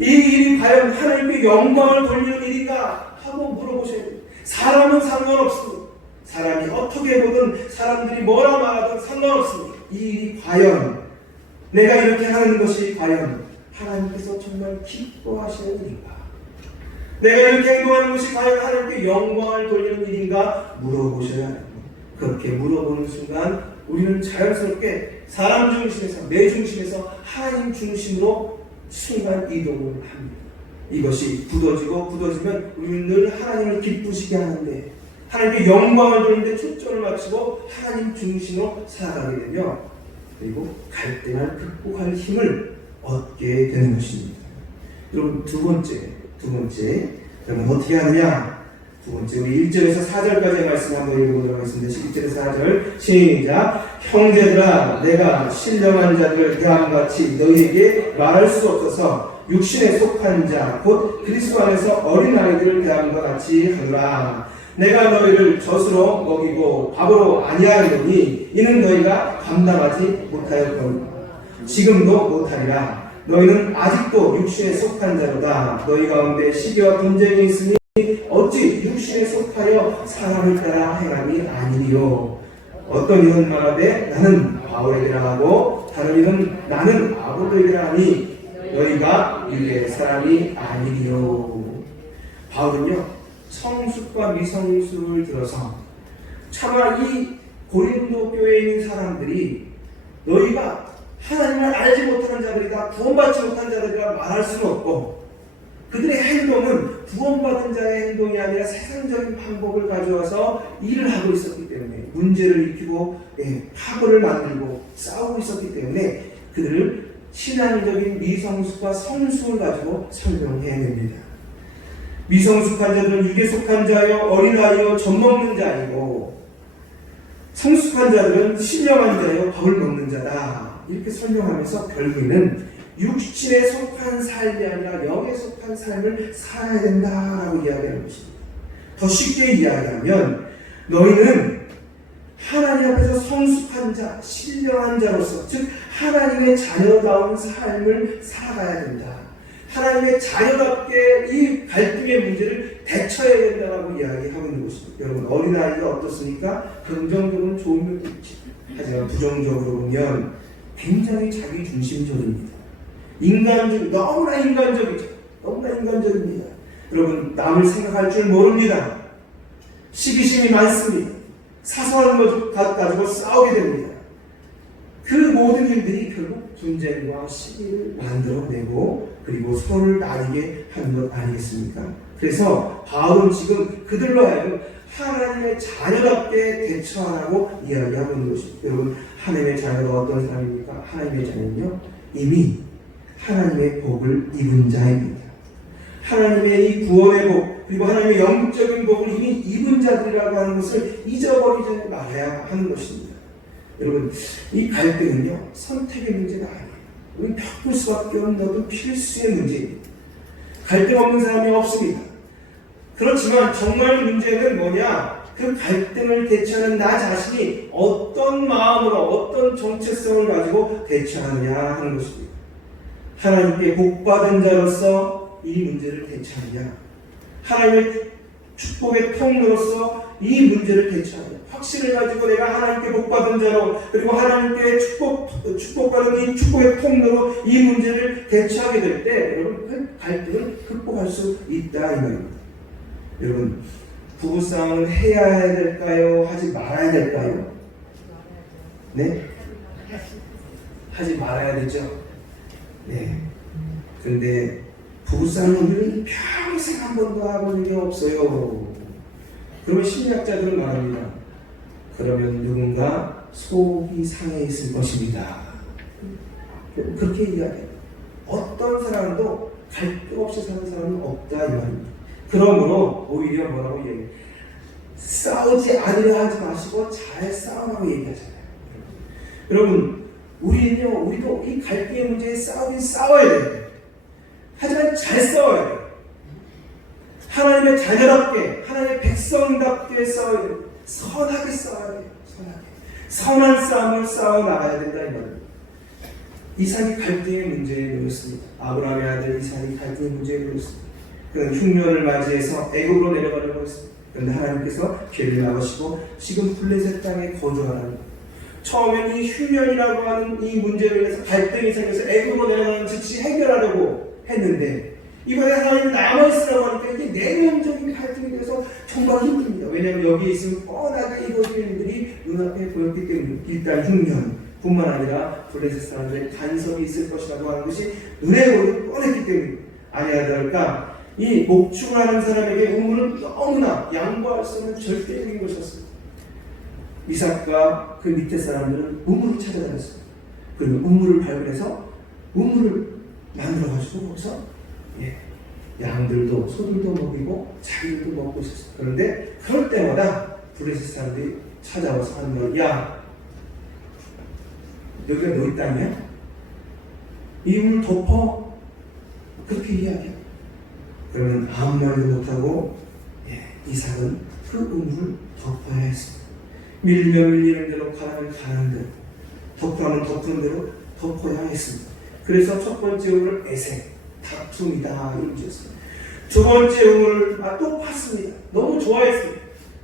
이 일이 과연 하나님께 영광을 돌리는 일인가 하고 물어보셔야 돼요. 사람은 상관없습니다. 사람이 어떻게 보든 사람들이 뭐라 말하든 상관없습니다. 이 일이 과연 내가 이렇게 하는 것이 과연 하나님께서 정말 기뻐하시는 일인가? 내가 이렇게 행동하는 것이 과연 하나님께 영광을 돌리는 일인가? 물어보셔야 합니다. 그렇게 물어보는 순간 우리는 자연스럽게 사람 중심에서, 내 중심에서 하나님 중심으로 순간 이동을 합니다. 이것이 굳어지면 우리는 늘 하나님을 기쁘시게 하는데, 하나님께 영광을 돌리는데 초점을 맞추고 하나님 중심으로 살아가게 되며, 그리고 갈등을 극복할 힘을 얻게 되는 것입니다. 여러분, 두 번째, 여러분 어떻게 하느냐? 두 번째, 우리 1절에서 4절까지의 말씀 한번 읽어보도록 하겠습니다. 1절에서 4절 시작. 형제들아, 내가 신령한 자들을 대함같이 너희에게 말할 수 없어서 육신에 속한 자 곧 그리스도 안에서 어린아이들을 대함과 같이 하노라. 내가 너희를 젖으로 먹이고 밥으로 아니하리니 이는 너희가 감당하지 못하였거니와 지금도 못하리라. 너희는 아직도 육신에 속한 자로다. 너희 가운데 시기와 분쟁이 있으니 어찌 육신에 속하여 사람을 따라 행함이 아니리요. 어떤 이는 말하되 나는 바울에게라 하고 다른 이는 나는 아볼로에게라 하니 너희가 유대의 사람이 아니리요. 바울은요, 성숙과 미성숙을 들어서 차마 이 고린도 교회에 있는 사람들이 너희가 하나님을 알지 못하는 자들이다, 구원받지 못한 자들이라 말할 수는 없고, 그들의 행동은 구원받은 자의 행동이 아니라 세상적인 방법을 가져와서 일을 하고 있었기 때문에, 문제를 일으키고 파벌을 만들고 싸우고 있었기 때문에 그들을 신앙적인 미성숙과 성숙을 가지고 설명해야 됩니다. 미성숙한 자들은 육에 속한 자여 어린아이여 젖먹는 자이고, 성숙한 자들은 신령한 자여 밥을 먹는 자다. 이렇게 설명하면서 결국에는 육신에 속한 삶이 아니라 영에 속한 삶을 살아야 된다라고 이야기하는 것입니다. 더 쉽게 이야기하면 너희는 하나님 앞에서 성숙한 자, 신령한 자로서, 즉 하나님의 자녀다운 삶을 살아가야 된다. 하나님의 자녀답게 이 갈등의 문제를 대처해야 된다고 이야기하고 있는 것입니다. 여러분, 어린아이가 어떻습니까? 긍정적으로 좋은 면도 있죠. 하지만 부정적으로 보면 굉장히 자기 중심적입니다. 너무나 인간적이죠. 너무나 인간적입니다. 여러분, 남을 생각할 줄 모릅니다. 시기심이 많습니다. 사소한 것 가지고 싸우게 됩니다. 그 모든 일들이 결국 분쟁과 시기를 만들어내고 그리고 서로를 나뉘게 하는 것 아니겠습니까? 그래서 바울은 지금 그들로 하여금 하나님의 자녀답게 대처하라고 이야기하고 있는 것입니다. 여러분, 하나님의 자녀가 어떤 사람입니까? 하나님의 자녀는요, 이미 하나님의 복을 입은 자입니다. 하나님의 이 구원의 복, 그리고 하나님의 영적인 복을 이미 입은 자들이라고 하는 것을 잊어버리지 말아야 하는 것입니다. 여러분, 이 갈등은요, 선택의 문제가 아니에요. 우리는 바꿀 수밖에 없는 어떤 필수의 문제입니다. 갈등 없는 사람이 없습니다. 그렇지만 정말 문제는 뭐냐? 그 갈등을 대처하는 나 자신이 어떤 마음으로, 어떤 정체성을 가지고 대처하느냐 하는 것입니다. 하나님께 복받은 자로서 이 문제를 대처하느냐? 하나님의 축복의 통로로서 이 문제를 대처하는 확신을 가지고 내가 하나님께 복받은 자로 그리고 하나님께 축복받은 이 축복의 통로로 이 문제를 대처하게 될 때 여러분 갈등을 극복할 수 있다 이 말입니다. 여러분 부부싸움은 해야 될까요? 하지 말아야 될까요? 네? 하지 말아야 되죠. 네. 그런데 부부싸움은 우리는 평생 한 번도 해본 적이 없어요. 그러면 심리학자들은 말합니다. 그러면 누군가 속이 상해 있을 것입니다. 그렇게 이야기해요. 어떤 사람도 갈등 없이 사는 사람은 없다 이 말입니다. 그러므로 오히려 뭐라고 얘기해요? 싸우지 않으려 하지 마시고 잘 싸우라고 얘기하잖아요. 여러분 우리도 이 갈등의 문제에 싸워야 돼요. 하지만 잘 싸워야 돼요. 하나님의 자녀답게 하나님의 백성답게 싸워야 돼요. 선하게 싸워야 돼요. 선한 싸움을 싸워나가야 된다 이 말입니다. 이삭이 갈등의 문제에 놓였습니다. 아브라함의 아들 이삭이 갈등의 문제에 놓였습니다. 그는 흉년을 맞이해서 애굽으로 내려가려고 했습니다. 그런데 하나님께서 죄를 막으시고 지금 블레셋 땅에 거주하라는 거예요. 처음엔 이 흉년이라고 하는 이 문제로 인해서 갈등이 생겨서 애굽으로 내려가는 즉시 해결하려고 했는데 이번에 하나님 남아있으라고 하니까 이게 내면적인 갈등이 돼서 정말 힘듭니다. 왜냐하면 여기에 있으면 뻔하게 이것들이 일들이 눈앞에 보였기 때문에 일단 흉년 뿐만 아니라 블레셋 사람들의 간섭이 있을 것이라고 하는 것이 눈에 보이고 뻔했기 때문에 아니하다할까 이 목축을 하는 사람에게 우물은 너무나 양보할 수 없는 절대적인 것이었습니다. 이삭과 그 밑에 사람들은 우물을 찾아다녔습니다. 그리고 우물을 발견해서 우물을 만들어가지고 거기서 양들도 소들도 먹이고 자기들도 먹고 있었어요. 그런데 그럴 때마다 블레셋 사람들이 찾아와서 하는 말, 야 여기가 너희 땅이야? 이 우물 덮어. 그렇게 이야기해요. 그러면 아무 말도 못하고 이삭은 그 우물을 덮어야 했습니다. 밀리면 밀리는 대로 가라면 가는 대로 덮으라면 덮는 대로 덮어야 했습니다. 그래서 첫 번째 우물을 에색 다툼이다 이런 문제였어요. 두 번째 우물을 또 팠습니다. 너무 좋아했어요.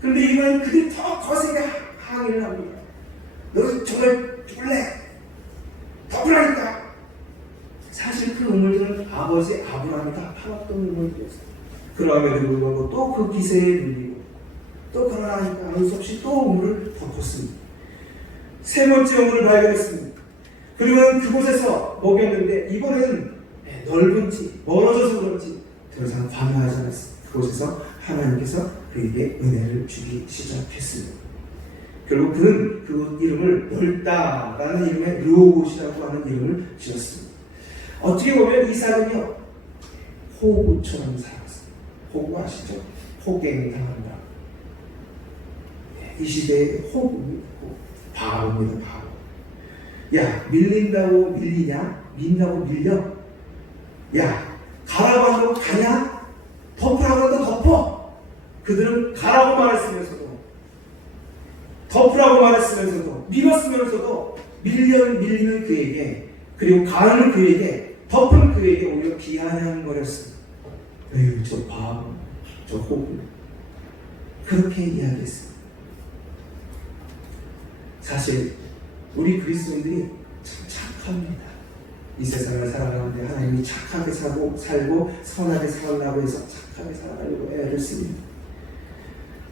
그런데 이번엔 그들이 더 거세게 항의를 합니다. 너 정말 죽을래? 덮으라니까. 사실 그 우물들은 아버지 아브라함이 다 파놨던 우물들이었어요. 그럼에도 불구하고 또 그 기세에 눌리고 또 그러나니까 아무 수 없이 또 우물을 덮었습니다. 세 번째 우물을 발견했습니다. 그리고는 그곳에서 먹였는데 이번에는 넓은지 멀어져서 그런지 더 이상 관여하지 않았습니다. 그곳에서 하나님께서 그에게 은혜를 주기 시작했습니다. 결국 그는 그 이름을 넓다라는 이름의 르호봇이라고 하는 이름을 지었습니다. 어떻게 보면 이삭은요 호구처럼 살았어요. 호구 아시죠? 호갱당한다. 이 시대의 호구입니다. 바보입니다. 바보. 야 밀린다고 밀리냐? 민다고 밀려? 야 가라고 한다고 가냐? 덮으라고 한다고 덮어. 그들은 가라고 말했으면서도 덮으라고 말했으면서도 밀었으면서도 밀리는 그에게 그리고 가는 그에게 덮은 그에게 오히려 비아냥거렸습니다. 에휴 저 바보 저 호구 그렇게 이야기했습니다. 사실 우리 그리스도인들이 참 착합니다. 이 세상을 살아가는데 하나님이 착하게 살고 선하게 살라고 해서 착하게 살아가려고 애를 씁니다.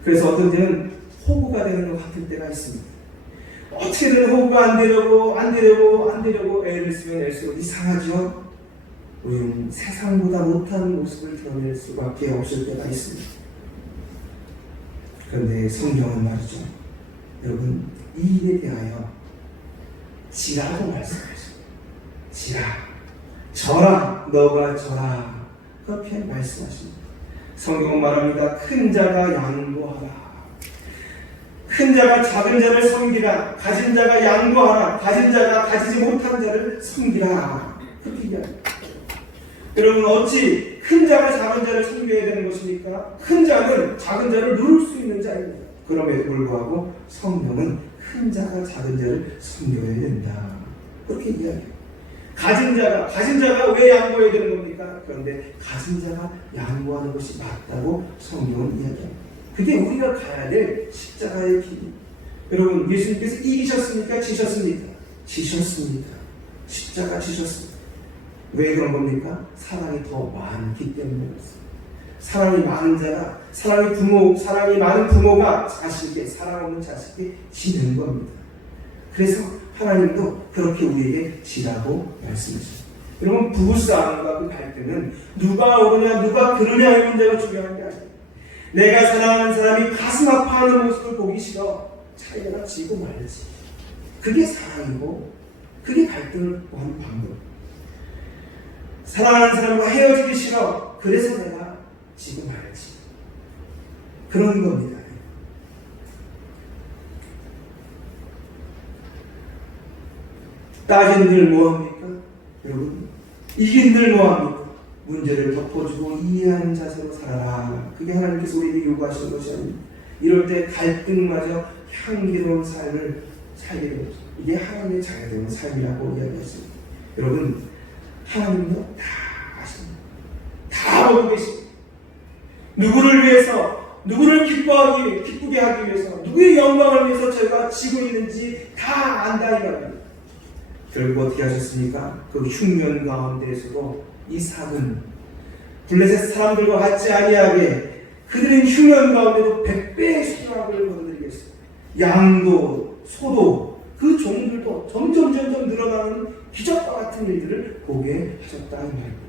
그래서 어떤 때는 호구가 되는 것 같은 때가 있습니다. 어떻게든 호구가 안 되려고 애를 쓰면 앨수록 이상하죠. 우리는 세상보다 못한 모습을 드러낼 수밖에 없을 때가 있습니다. 그런데 성경은 말이죠. 여러분 이 일에 대하여 지라고 말씀하셨습니다. 지라, 져라, 너가 져라 그렇게 말씀하십니다. 성경은 말합니다. 큰 자가 양보하라. 큰 자가 작은 자를 섬기라. 가진 자가 양보하라. 가진 자가 가지지 못한 자를 섬기라. 그렇게 이야기합니다. 여러분 어찌 큰 자가 작은 자를 섬겨야 되는 것입니까? 큰 자는 작은 자를 누를 수 있는 자입니다. 그럼에도 불구하고 성경은 큰 자가 작은 자를 섬겨야 된다. 그렇게 이야기해요. 가진 자가 왜 양보해야 되는 겁니까? 그런데 가진 자가 양보하는 것이 맞다고 성경은 이야기합니다. 그게 우리가 가야 될 십자가의 길. 여러분, 예수님께서 이기셨습니까? 지셨습니까? 지셨습니다. 십자가 지셨습니다. 왜 그런 겁니까? 사랑이 더 많기 때문에 그렇습니다. 사랑이 많은 자가, 사랑이 많은 부모가 자식에게, 사랑 없는 자식에게 지는 겁니다. 그래서 하나님도 그렇게 우리에게 지라고 말씀하십니다. 여러분, 부부싸움과 그 갈등은 누가 옳으냐, 누가 그르냐의 문제가 중요한 게 아니에요. 내가 사랑하는 사람이 가슴 아파하는 모습을 보기 싫어. 차이가 지고 말지. 그게 사랑이고, 그게 갈등을 하는 방법. 사랑하는 사람과 헤어지기 싫어. 그래서 내가 지고 말지. 그런 겁니다. 따진들 뭐합니까? 여러분, 이긴들 뭐합니까? 문제를 덮어주고 이해하는 자세로 살아라. 그게 하나님께서 우리에게 요구하시는 것이 아닙니다. 이럴 때 갈등마저 향기로운 삶을 살게 됩니다. 이게 하나님의 자녀되는 삶이라고 이야기했습니다. 여러분, 하나님도 다 아십니다. 다 알고 계십니다. 누구를 위해서, 누구를 기쁘게 하기 위해서, 누구의 영광을 위해서 저희가 지고 있는지 다 안다 이 말입니다. 결국 어떻게 하셨습니까? 그 흉년 가운데에서도 이삭은 블레셋 사람들과 같지 아니하게 그들은 흉년 가운데도 100배의 수확을 거두드리겠습니다. 양도 소도 그 종들도 점점 늘어나는 기적과 같은 일들을 보게 하셨다 이 말입니다.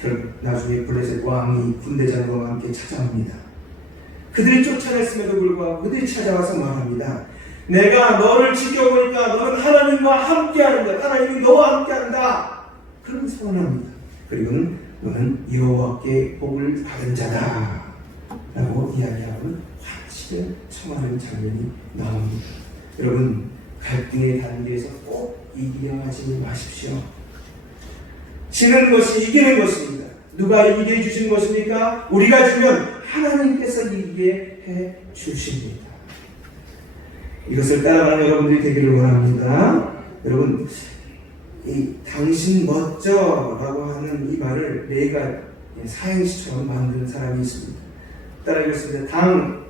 결국 나중에 블레셋 왕이 군대장과 함께 찾아옵니다. 그들이 쫓아냈음에도 불구하고 그들이 찾아와서 말합니다. 내가 너를 지켜보니까 너는 하나님과 함께하는다. 하나님이 너와 함께한다. 그런 선언합니다. 그리고는 너는 여호와께 복을 받은 자다 라고 이야기하는 확실히 청하는 장면이 나옵니다. 여러분, 갈등의 단계에서 꼭 이기려 하지 마십시오. 지는 것이 이기는 것입니다. 누가 이기게 해주신 것입니까? 우리가 지면 하나님께서 이기게 해 주십니다. 이것을 따라가는 여러분들이 되기를 원합니다. 여러분, 이 당신 멋져라고 하는 이 말을 레이가 사행시처럼 만드는 사람이 있습니다. 따라 읽겠습니다.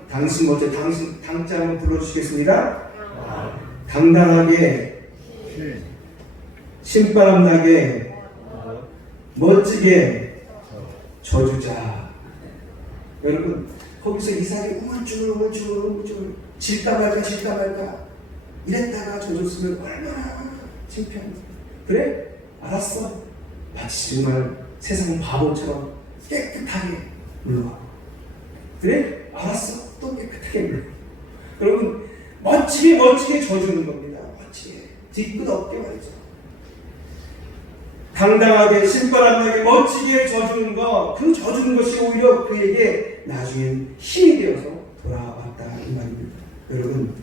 당신 멋져, 당자 한번 불러주시겠습니다. 당당하게, 신바람 나게, 멋지게 져주자. 여러분, 거기서 이삭이 우물쭈물 질까 말까 이랬다가 져줬으면 얼마나 창피합니까? 그래? 알았어. 마치 정말 세상 바보처럼 깨끗하게 물러가고, 그래? 알았어. 또 깨끗하게 물러가고. 여러분, 멋지게 져주는 겁니다. 멋지게 뒤끝 없게 말이죠. 당당하게 신바람나게 멋지게 져주는 것, 그 져주는 것이 오히려 그에게 나중엔 힘이 되어서 돌아왔다 이 말입니다. 여러분,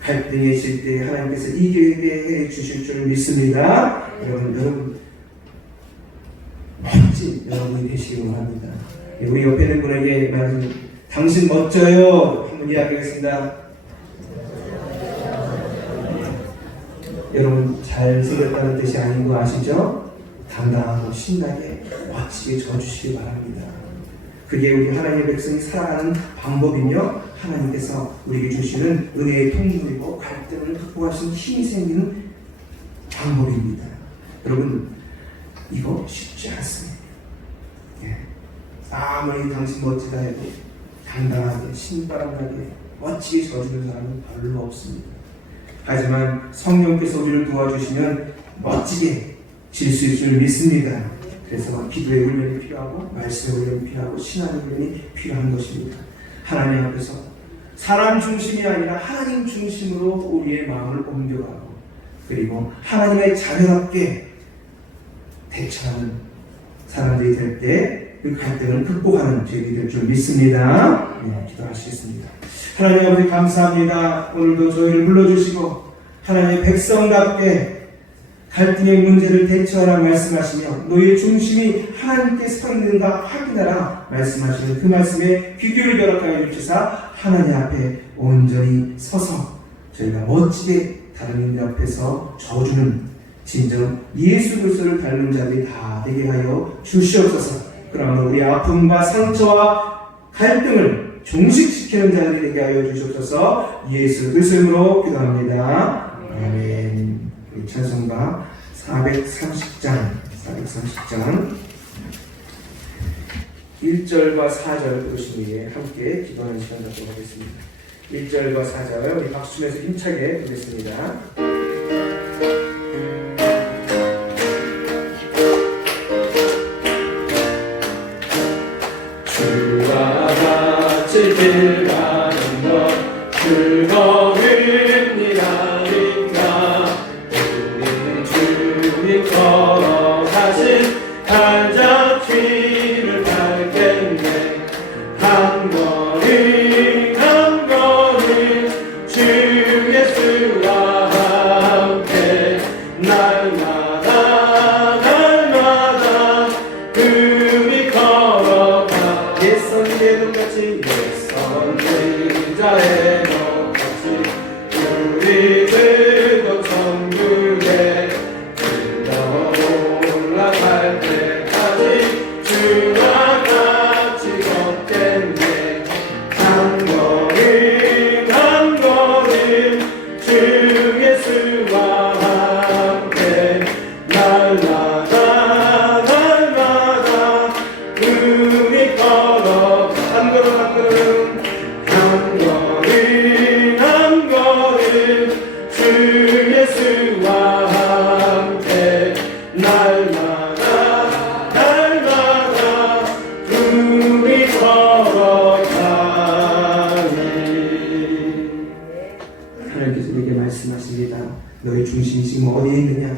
갈등에 있을 때 하나님께서 이기게 해 주실 줄 믿습니다. 여러분 멋진 여러분이 되시기 원합니다. 우리 옆에 있는 분에게 말씀, 당신 멋져요 한번 이야기하겠습니다. 여러분, 잘생겼다는 뜻이 아닌 거 아시죠? 당당하고 신나게 멋지게 져주시기 바랍니다. 그게 우리 하나님의 백성이 살아가는 방법이며 하나님께서 우리에게 주시는 은혜의 통로이고 갈등을 극복하시는 힘이 생기는 방법입니다. 여러분, 이거 쉽지 않습니다. 아무리 당신 멋지다 해도 당당하게 신바람나게 멋지게 져주는 사람은 별로 없습니다. 하지만 성령께서 우리를 도와주시면 멋지게 질 수 있을 줄 믿습니다. 그래서 기도의 훈련이 필요하고 말씀의 훈련이 필요하고 신앙의 훈련이 필요한 것입니다. 하나님 앞에서 사람 중심이 아니라 하나님 중심으로 우리의 마음을 옮겨가고, 그리고 하나님의 자녀답게 대처하는 사람들이 될 때 그 갈등을 극복하는 저희들이 될 줄 믿습니다. 기도하시겠습니다. 하나님 아버지 감사합니다. 오늘도 저희를 불러주시고 하나님의 백성답게 갈등의 문제를 대처하라 말씀하시며 너희의 중심이 하나님께 서 있는가 확인하라 말씀하시는 그 말씀에 귀 기울여 허락하여 주시사 하나님 앞에 온전히 서서 저희가 멋지게 다른 이들 앞에서 져주는 진정 예수 그리스도를 닮은 자들이 다 되게 하여 주시옵소서. 그러므로 우리 아픔과 상처와 갈등을 종식시키는 자들이 되게 하여 주시옵소서. 예수 그리스도로 기도합니다. 아멘. 우리 찬송가 430장 1절과 4절 부르신 후에 함께 기도하는 시간 갖도록 하겠습니다. 1절과 4절 우리 박수 치면서 힘차게 부르겠습니다. 주와 같이 길 가는 것 즐거움이라니까 우리는 주님 걸어가신 한자길을 밟겠네. 한 걸음 한 걸음 주 예수와 함께 날마다 날마다 금이 걸어가. 옛선 예동같이 예선 의자에 높았지 우리들도 천국에 들어 올라갈 때까지 주와 같이 걷겠네. 한 걸음 한 걸음 주 예수와 함께 날마다 날마다 금이 걸어. 한 걸음 한 걸음 한 걸음 한 걸음 주 예수와 함께 날마다 날마다 금이 걸어가니. 하나님께서 우리에게 말씀하십니다. 너의 중심이 지금 어디에 있느냐?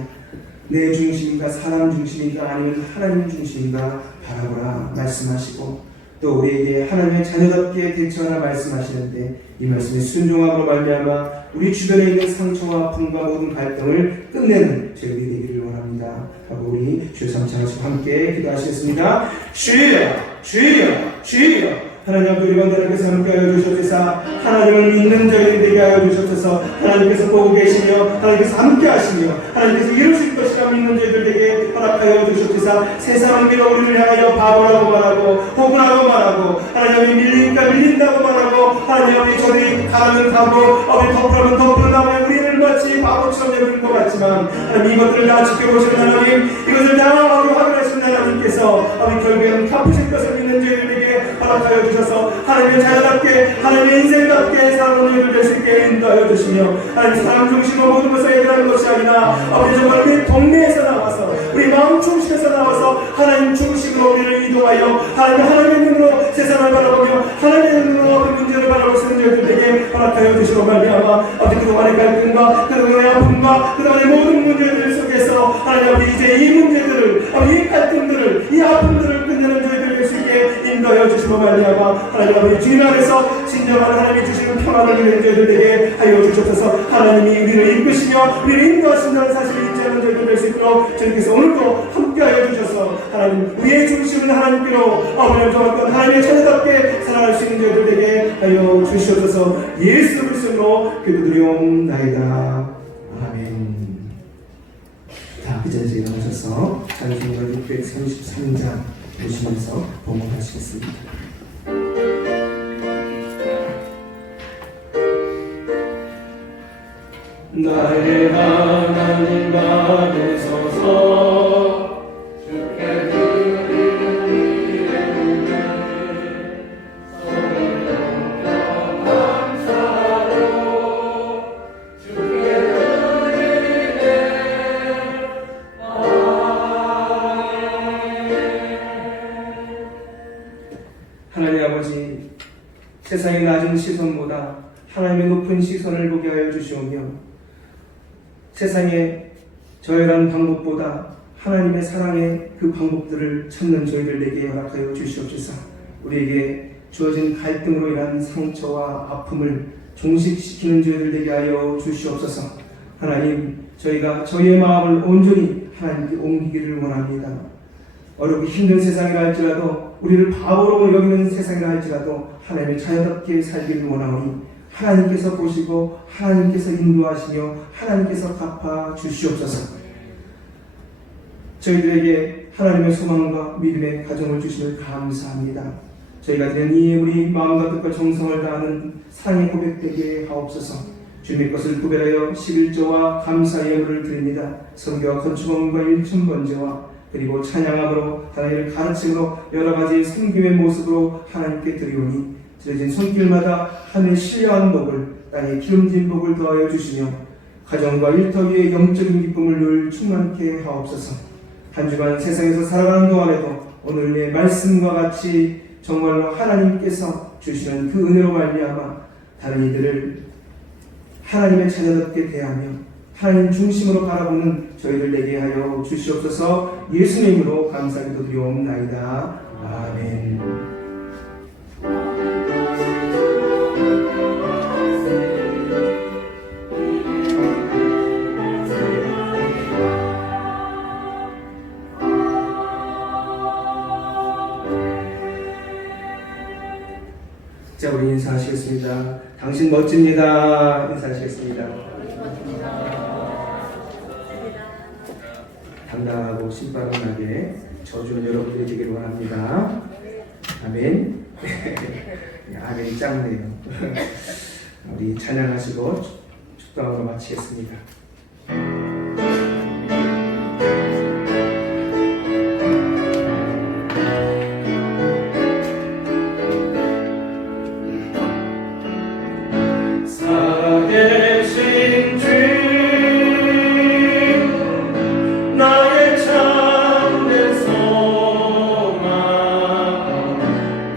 내 중심인가 사람 중심인가 아니면 하나님 중심인가 바라보라 말씀하시고, 또 우리에게 하나님의 자녀답게 대처하라 말씀하시는데, 이 말씀에 순종함으로 말미암아 우리 주변에 있는 상처와 아픔과 모든 갈등을 끝내는 저희들이 되기를 원합니다. 하고 우리 주여 삼창하시고 함께 기도하시겠습니다. 주여 주여 주여. 하나님 앞에 우리 번들에게서 함께하여 주셨소서. 하나님을 믿는 자들이 되게 하여 주셨소서. 하나님께서 보고 계시며 하나님께서 함께하시며 하나님께서 이루실 것이라 믿는 자들에게 허락하여 주셨소서. 세상은 비록 우리를 향하여 바보라고 말하고 호구라고 말하고 하나님이 밀리니까 밀린다고 말하고 하나님 앞에 저들이 가면 가고 어디 덮으라면 덮으라고 우리를 마치 바보처럼 여기는 것 같지만 하나님 이것들을 다 지켜보시는 하나님, 이것을 다 확인하시는 하나님께서 아버지 결국에는 갚으실 것을 믿는 자들에게 허락하여 주셔서 하나님의 자녀답게 하나님의 인생답게 살아오는 일을 될 수 있게 인도하여 주시며 하나님 사람 중심으로 모든 것을 해결하는 것이 아니라 아버지 정말 우리 동네에서 나와서 우리 마음 중심에서 나와서 하나님 중심으로 우리를 이동하여 하나님의 눈으로 세상을 바라보며 하나님의 눈으로 그 문제를 바라볼 수 있는 자들에게 허락하여 주시고 말미암아 아버지 그동안의 갈등과 그동안의 아픔과 그동안의 모든 문제들 속에서 하나님 아버지 이제 이 문제들을 아버지 이 갈등들을 이 아픔들을 끝내는 저희들 될 수 있게 인도하여 주시고 말미암아 하나님 아버지 주인 안에서 진정한 하나님이 주시는 평안을 누리는 저희들에게 하여 주셔서 하나님이 우리를 이끄시며 우리를 인도하신다는 사실을 잊지 않는 저희들 될 수 있도록 주님께서 오늘도 함께하여 주셔서 하나님 우리의 중심은 하나님께로 아버지를 정확한 하나님의 자녀답게 살아갈 수 있는 저희들에게 하여 주시옵소서. 예수 그리스도로 기도드리옵나이다. 아멘. 다 그 자리에 일어나셔서 찬송가 633장 보시면서 봉헌하시겠습니다. 나의 하나님 받으소서. 주께 드리는 이의 은혜 손을 넘겨 감사로 주께 드리네. 하나님 아버지, 세상의 낮은 시선보다 하나님의 높은 시선을 보게 하여 주시오며 세상의 저열한 방법보다 하나님의 사랑의 그 방법들을 찾는 저희들에게 허락하여 주시옵소서. 우리에게 주어진 갈등으로 인한 상처와 아픔을 종식시키는 저희들에게 하여 주시옵소서. 하나님, 저희가 저희의 마음을 온전히 하나님께 옮기기를 원합니다. 어렵고 힘든 세상이라 할지라도 우리를 바보로 여기는 세상이라 할지라도 하나님의 자녀답게 살기를 원하오니 하나님께서 보시고 하나님께서 인도하시며 하나님께서 갚아 주시옵소서. 저희들에게 하나님의 소망과 믿음의 가정을 주심을 감사합니다. 저희가 드린 이 우리 마음과 뜻과 정성을 다하는 사랑의 고백되게 하옵소서. 주님의 것을 구별하여 11조와 감사의 예물을 드립니다. 선교와 건축원과 일천번제와 그리고 찬양함으로 하나님을 가르침으로 여러가지 섬김의 모습으로 하나님께 드리오니 드려진 손길마다 하늘의 신령한 복을 땅의 기름진 복을 더하여 주시며 가정과 일터 위에 영적인 기쁨을 늘 충만케 하옵소서. 한 주간 세상에서 살아가는 동안에도 오늘의 말씀과 같이 정말로 하나님께서 주시는 그 은혜로 말미암아 다른 이들을 하나님의 자녀답게 대하며 하나님 중심으로 바라보는 저희들 되게 하여 주시옵소서. 예수님으로 감사기도 드리옵나이다. 아멘. 자, 우리 인사하시겠습니다. 당신 멋집니다. 인사하시겠습니다. 당당하고 신바람 나게 저주는 여러분들이 되기를 원합니다. 아멘. 아멘이 짧네요. 우리 찬양하시고 축도함으로 마치겠습니다. 살아계신 주 나의 참된 소망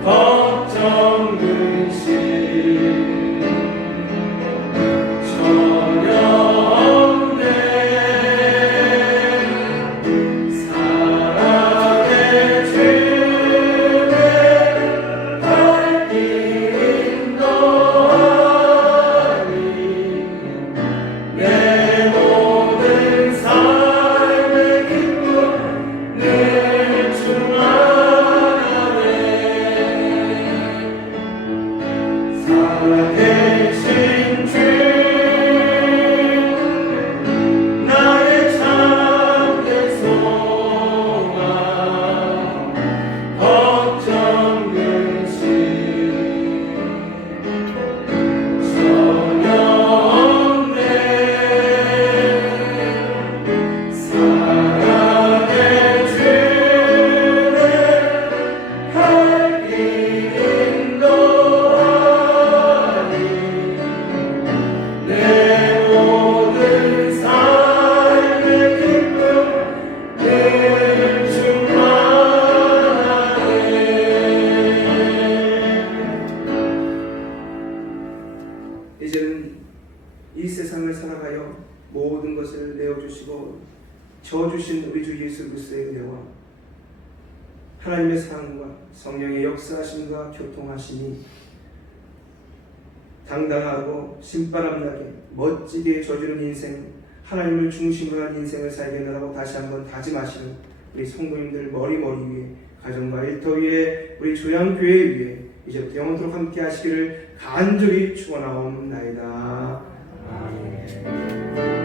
걱정 근심 전혀 없네. 사랑의 주의 밝힌 너 내 모든 삶의 기쁨 늘 충만하네. 살아계신 주 나의 참된 소망 걱정 근심 전혀 없네. 사랑의 주를 밝힌 너니 내 모든 삶의 기쁨 늘 충만하네. 이제는 이 세상을 살아가여 모든 것을 내어주시고 저주신 우리 주 예수 그리스도의 은혜와 하나님의 사랑과 성령의 역사하심과 교통하심이 당당하고 신바람나게 멋지게 저주는 인생, 하나님을 중심으로 한 인생을 살겠노라고 다시 한번 다짐하시는 우리 성도님들 머리 위에, 가정과 일터 위에, 우리 조양교회 위에 이제부터 영원토록 함께 하시기를 간절히 축원하옵나이다. 아멘.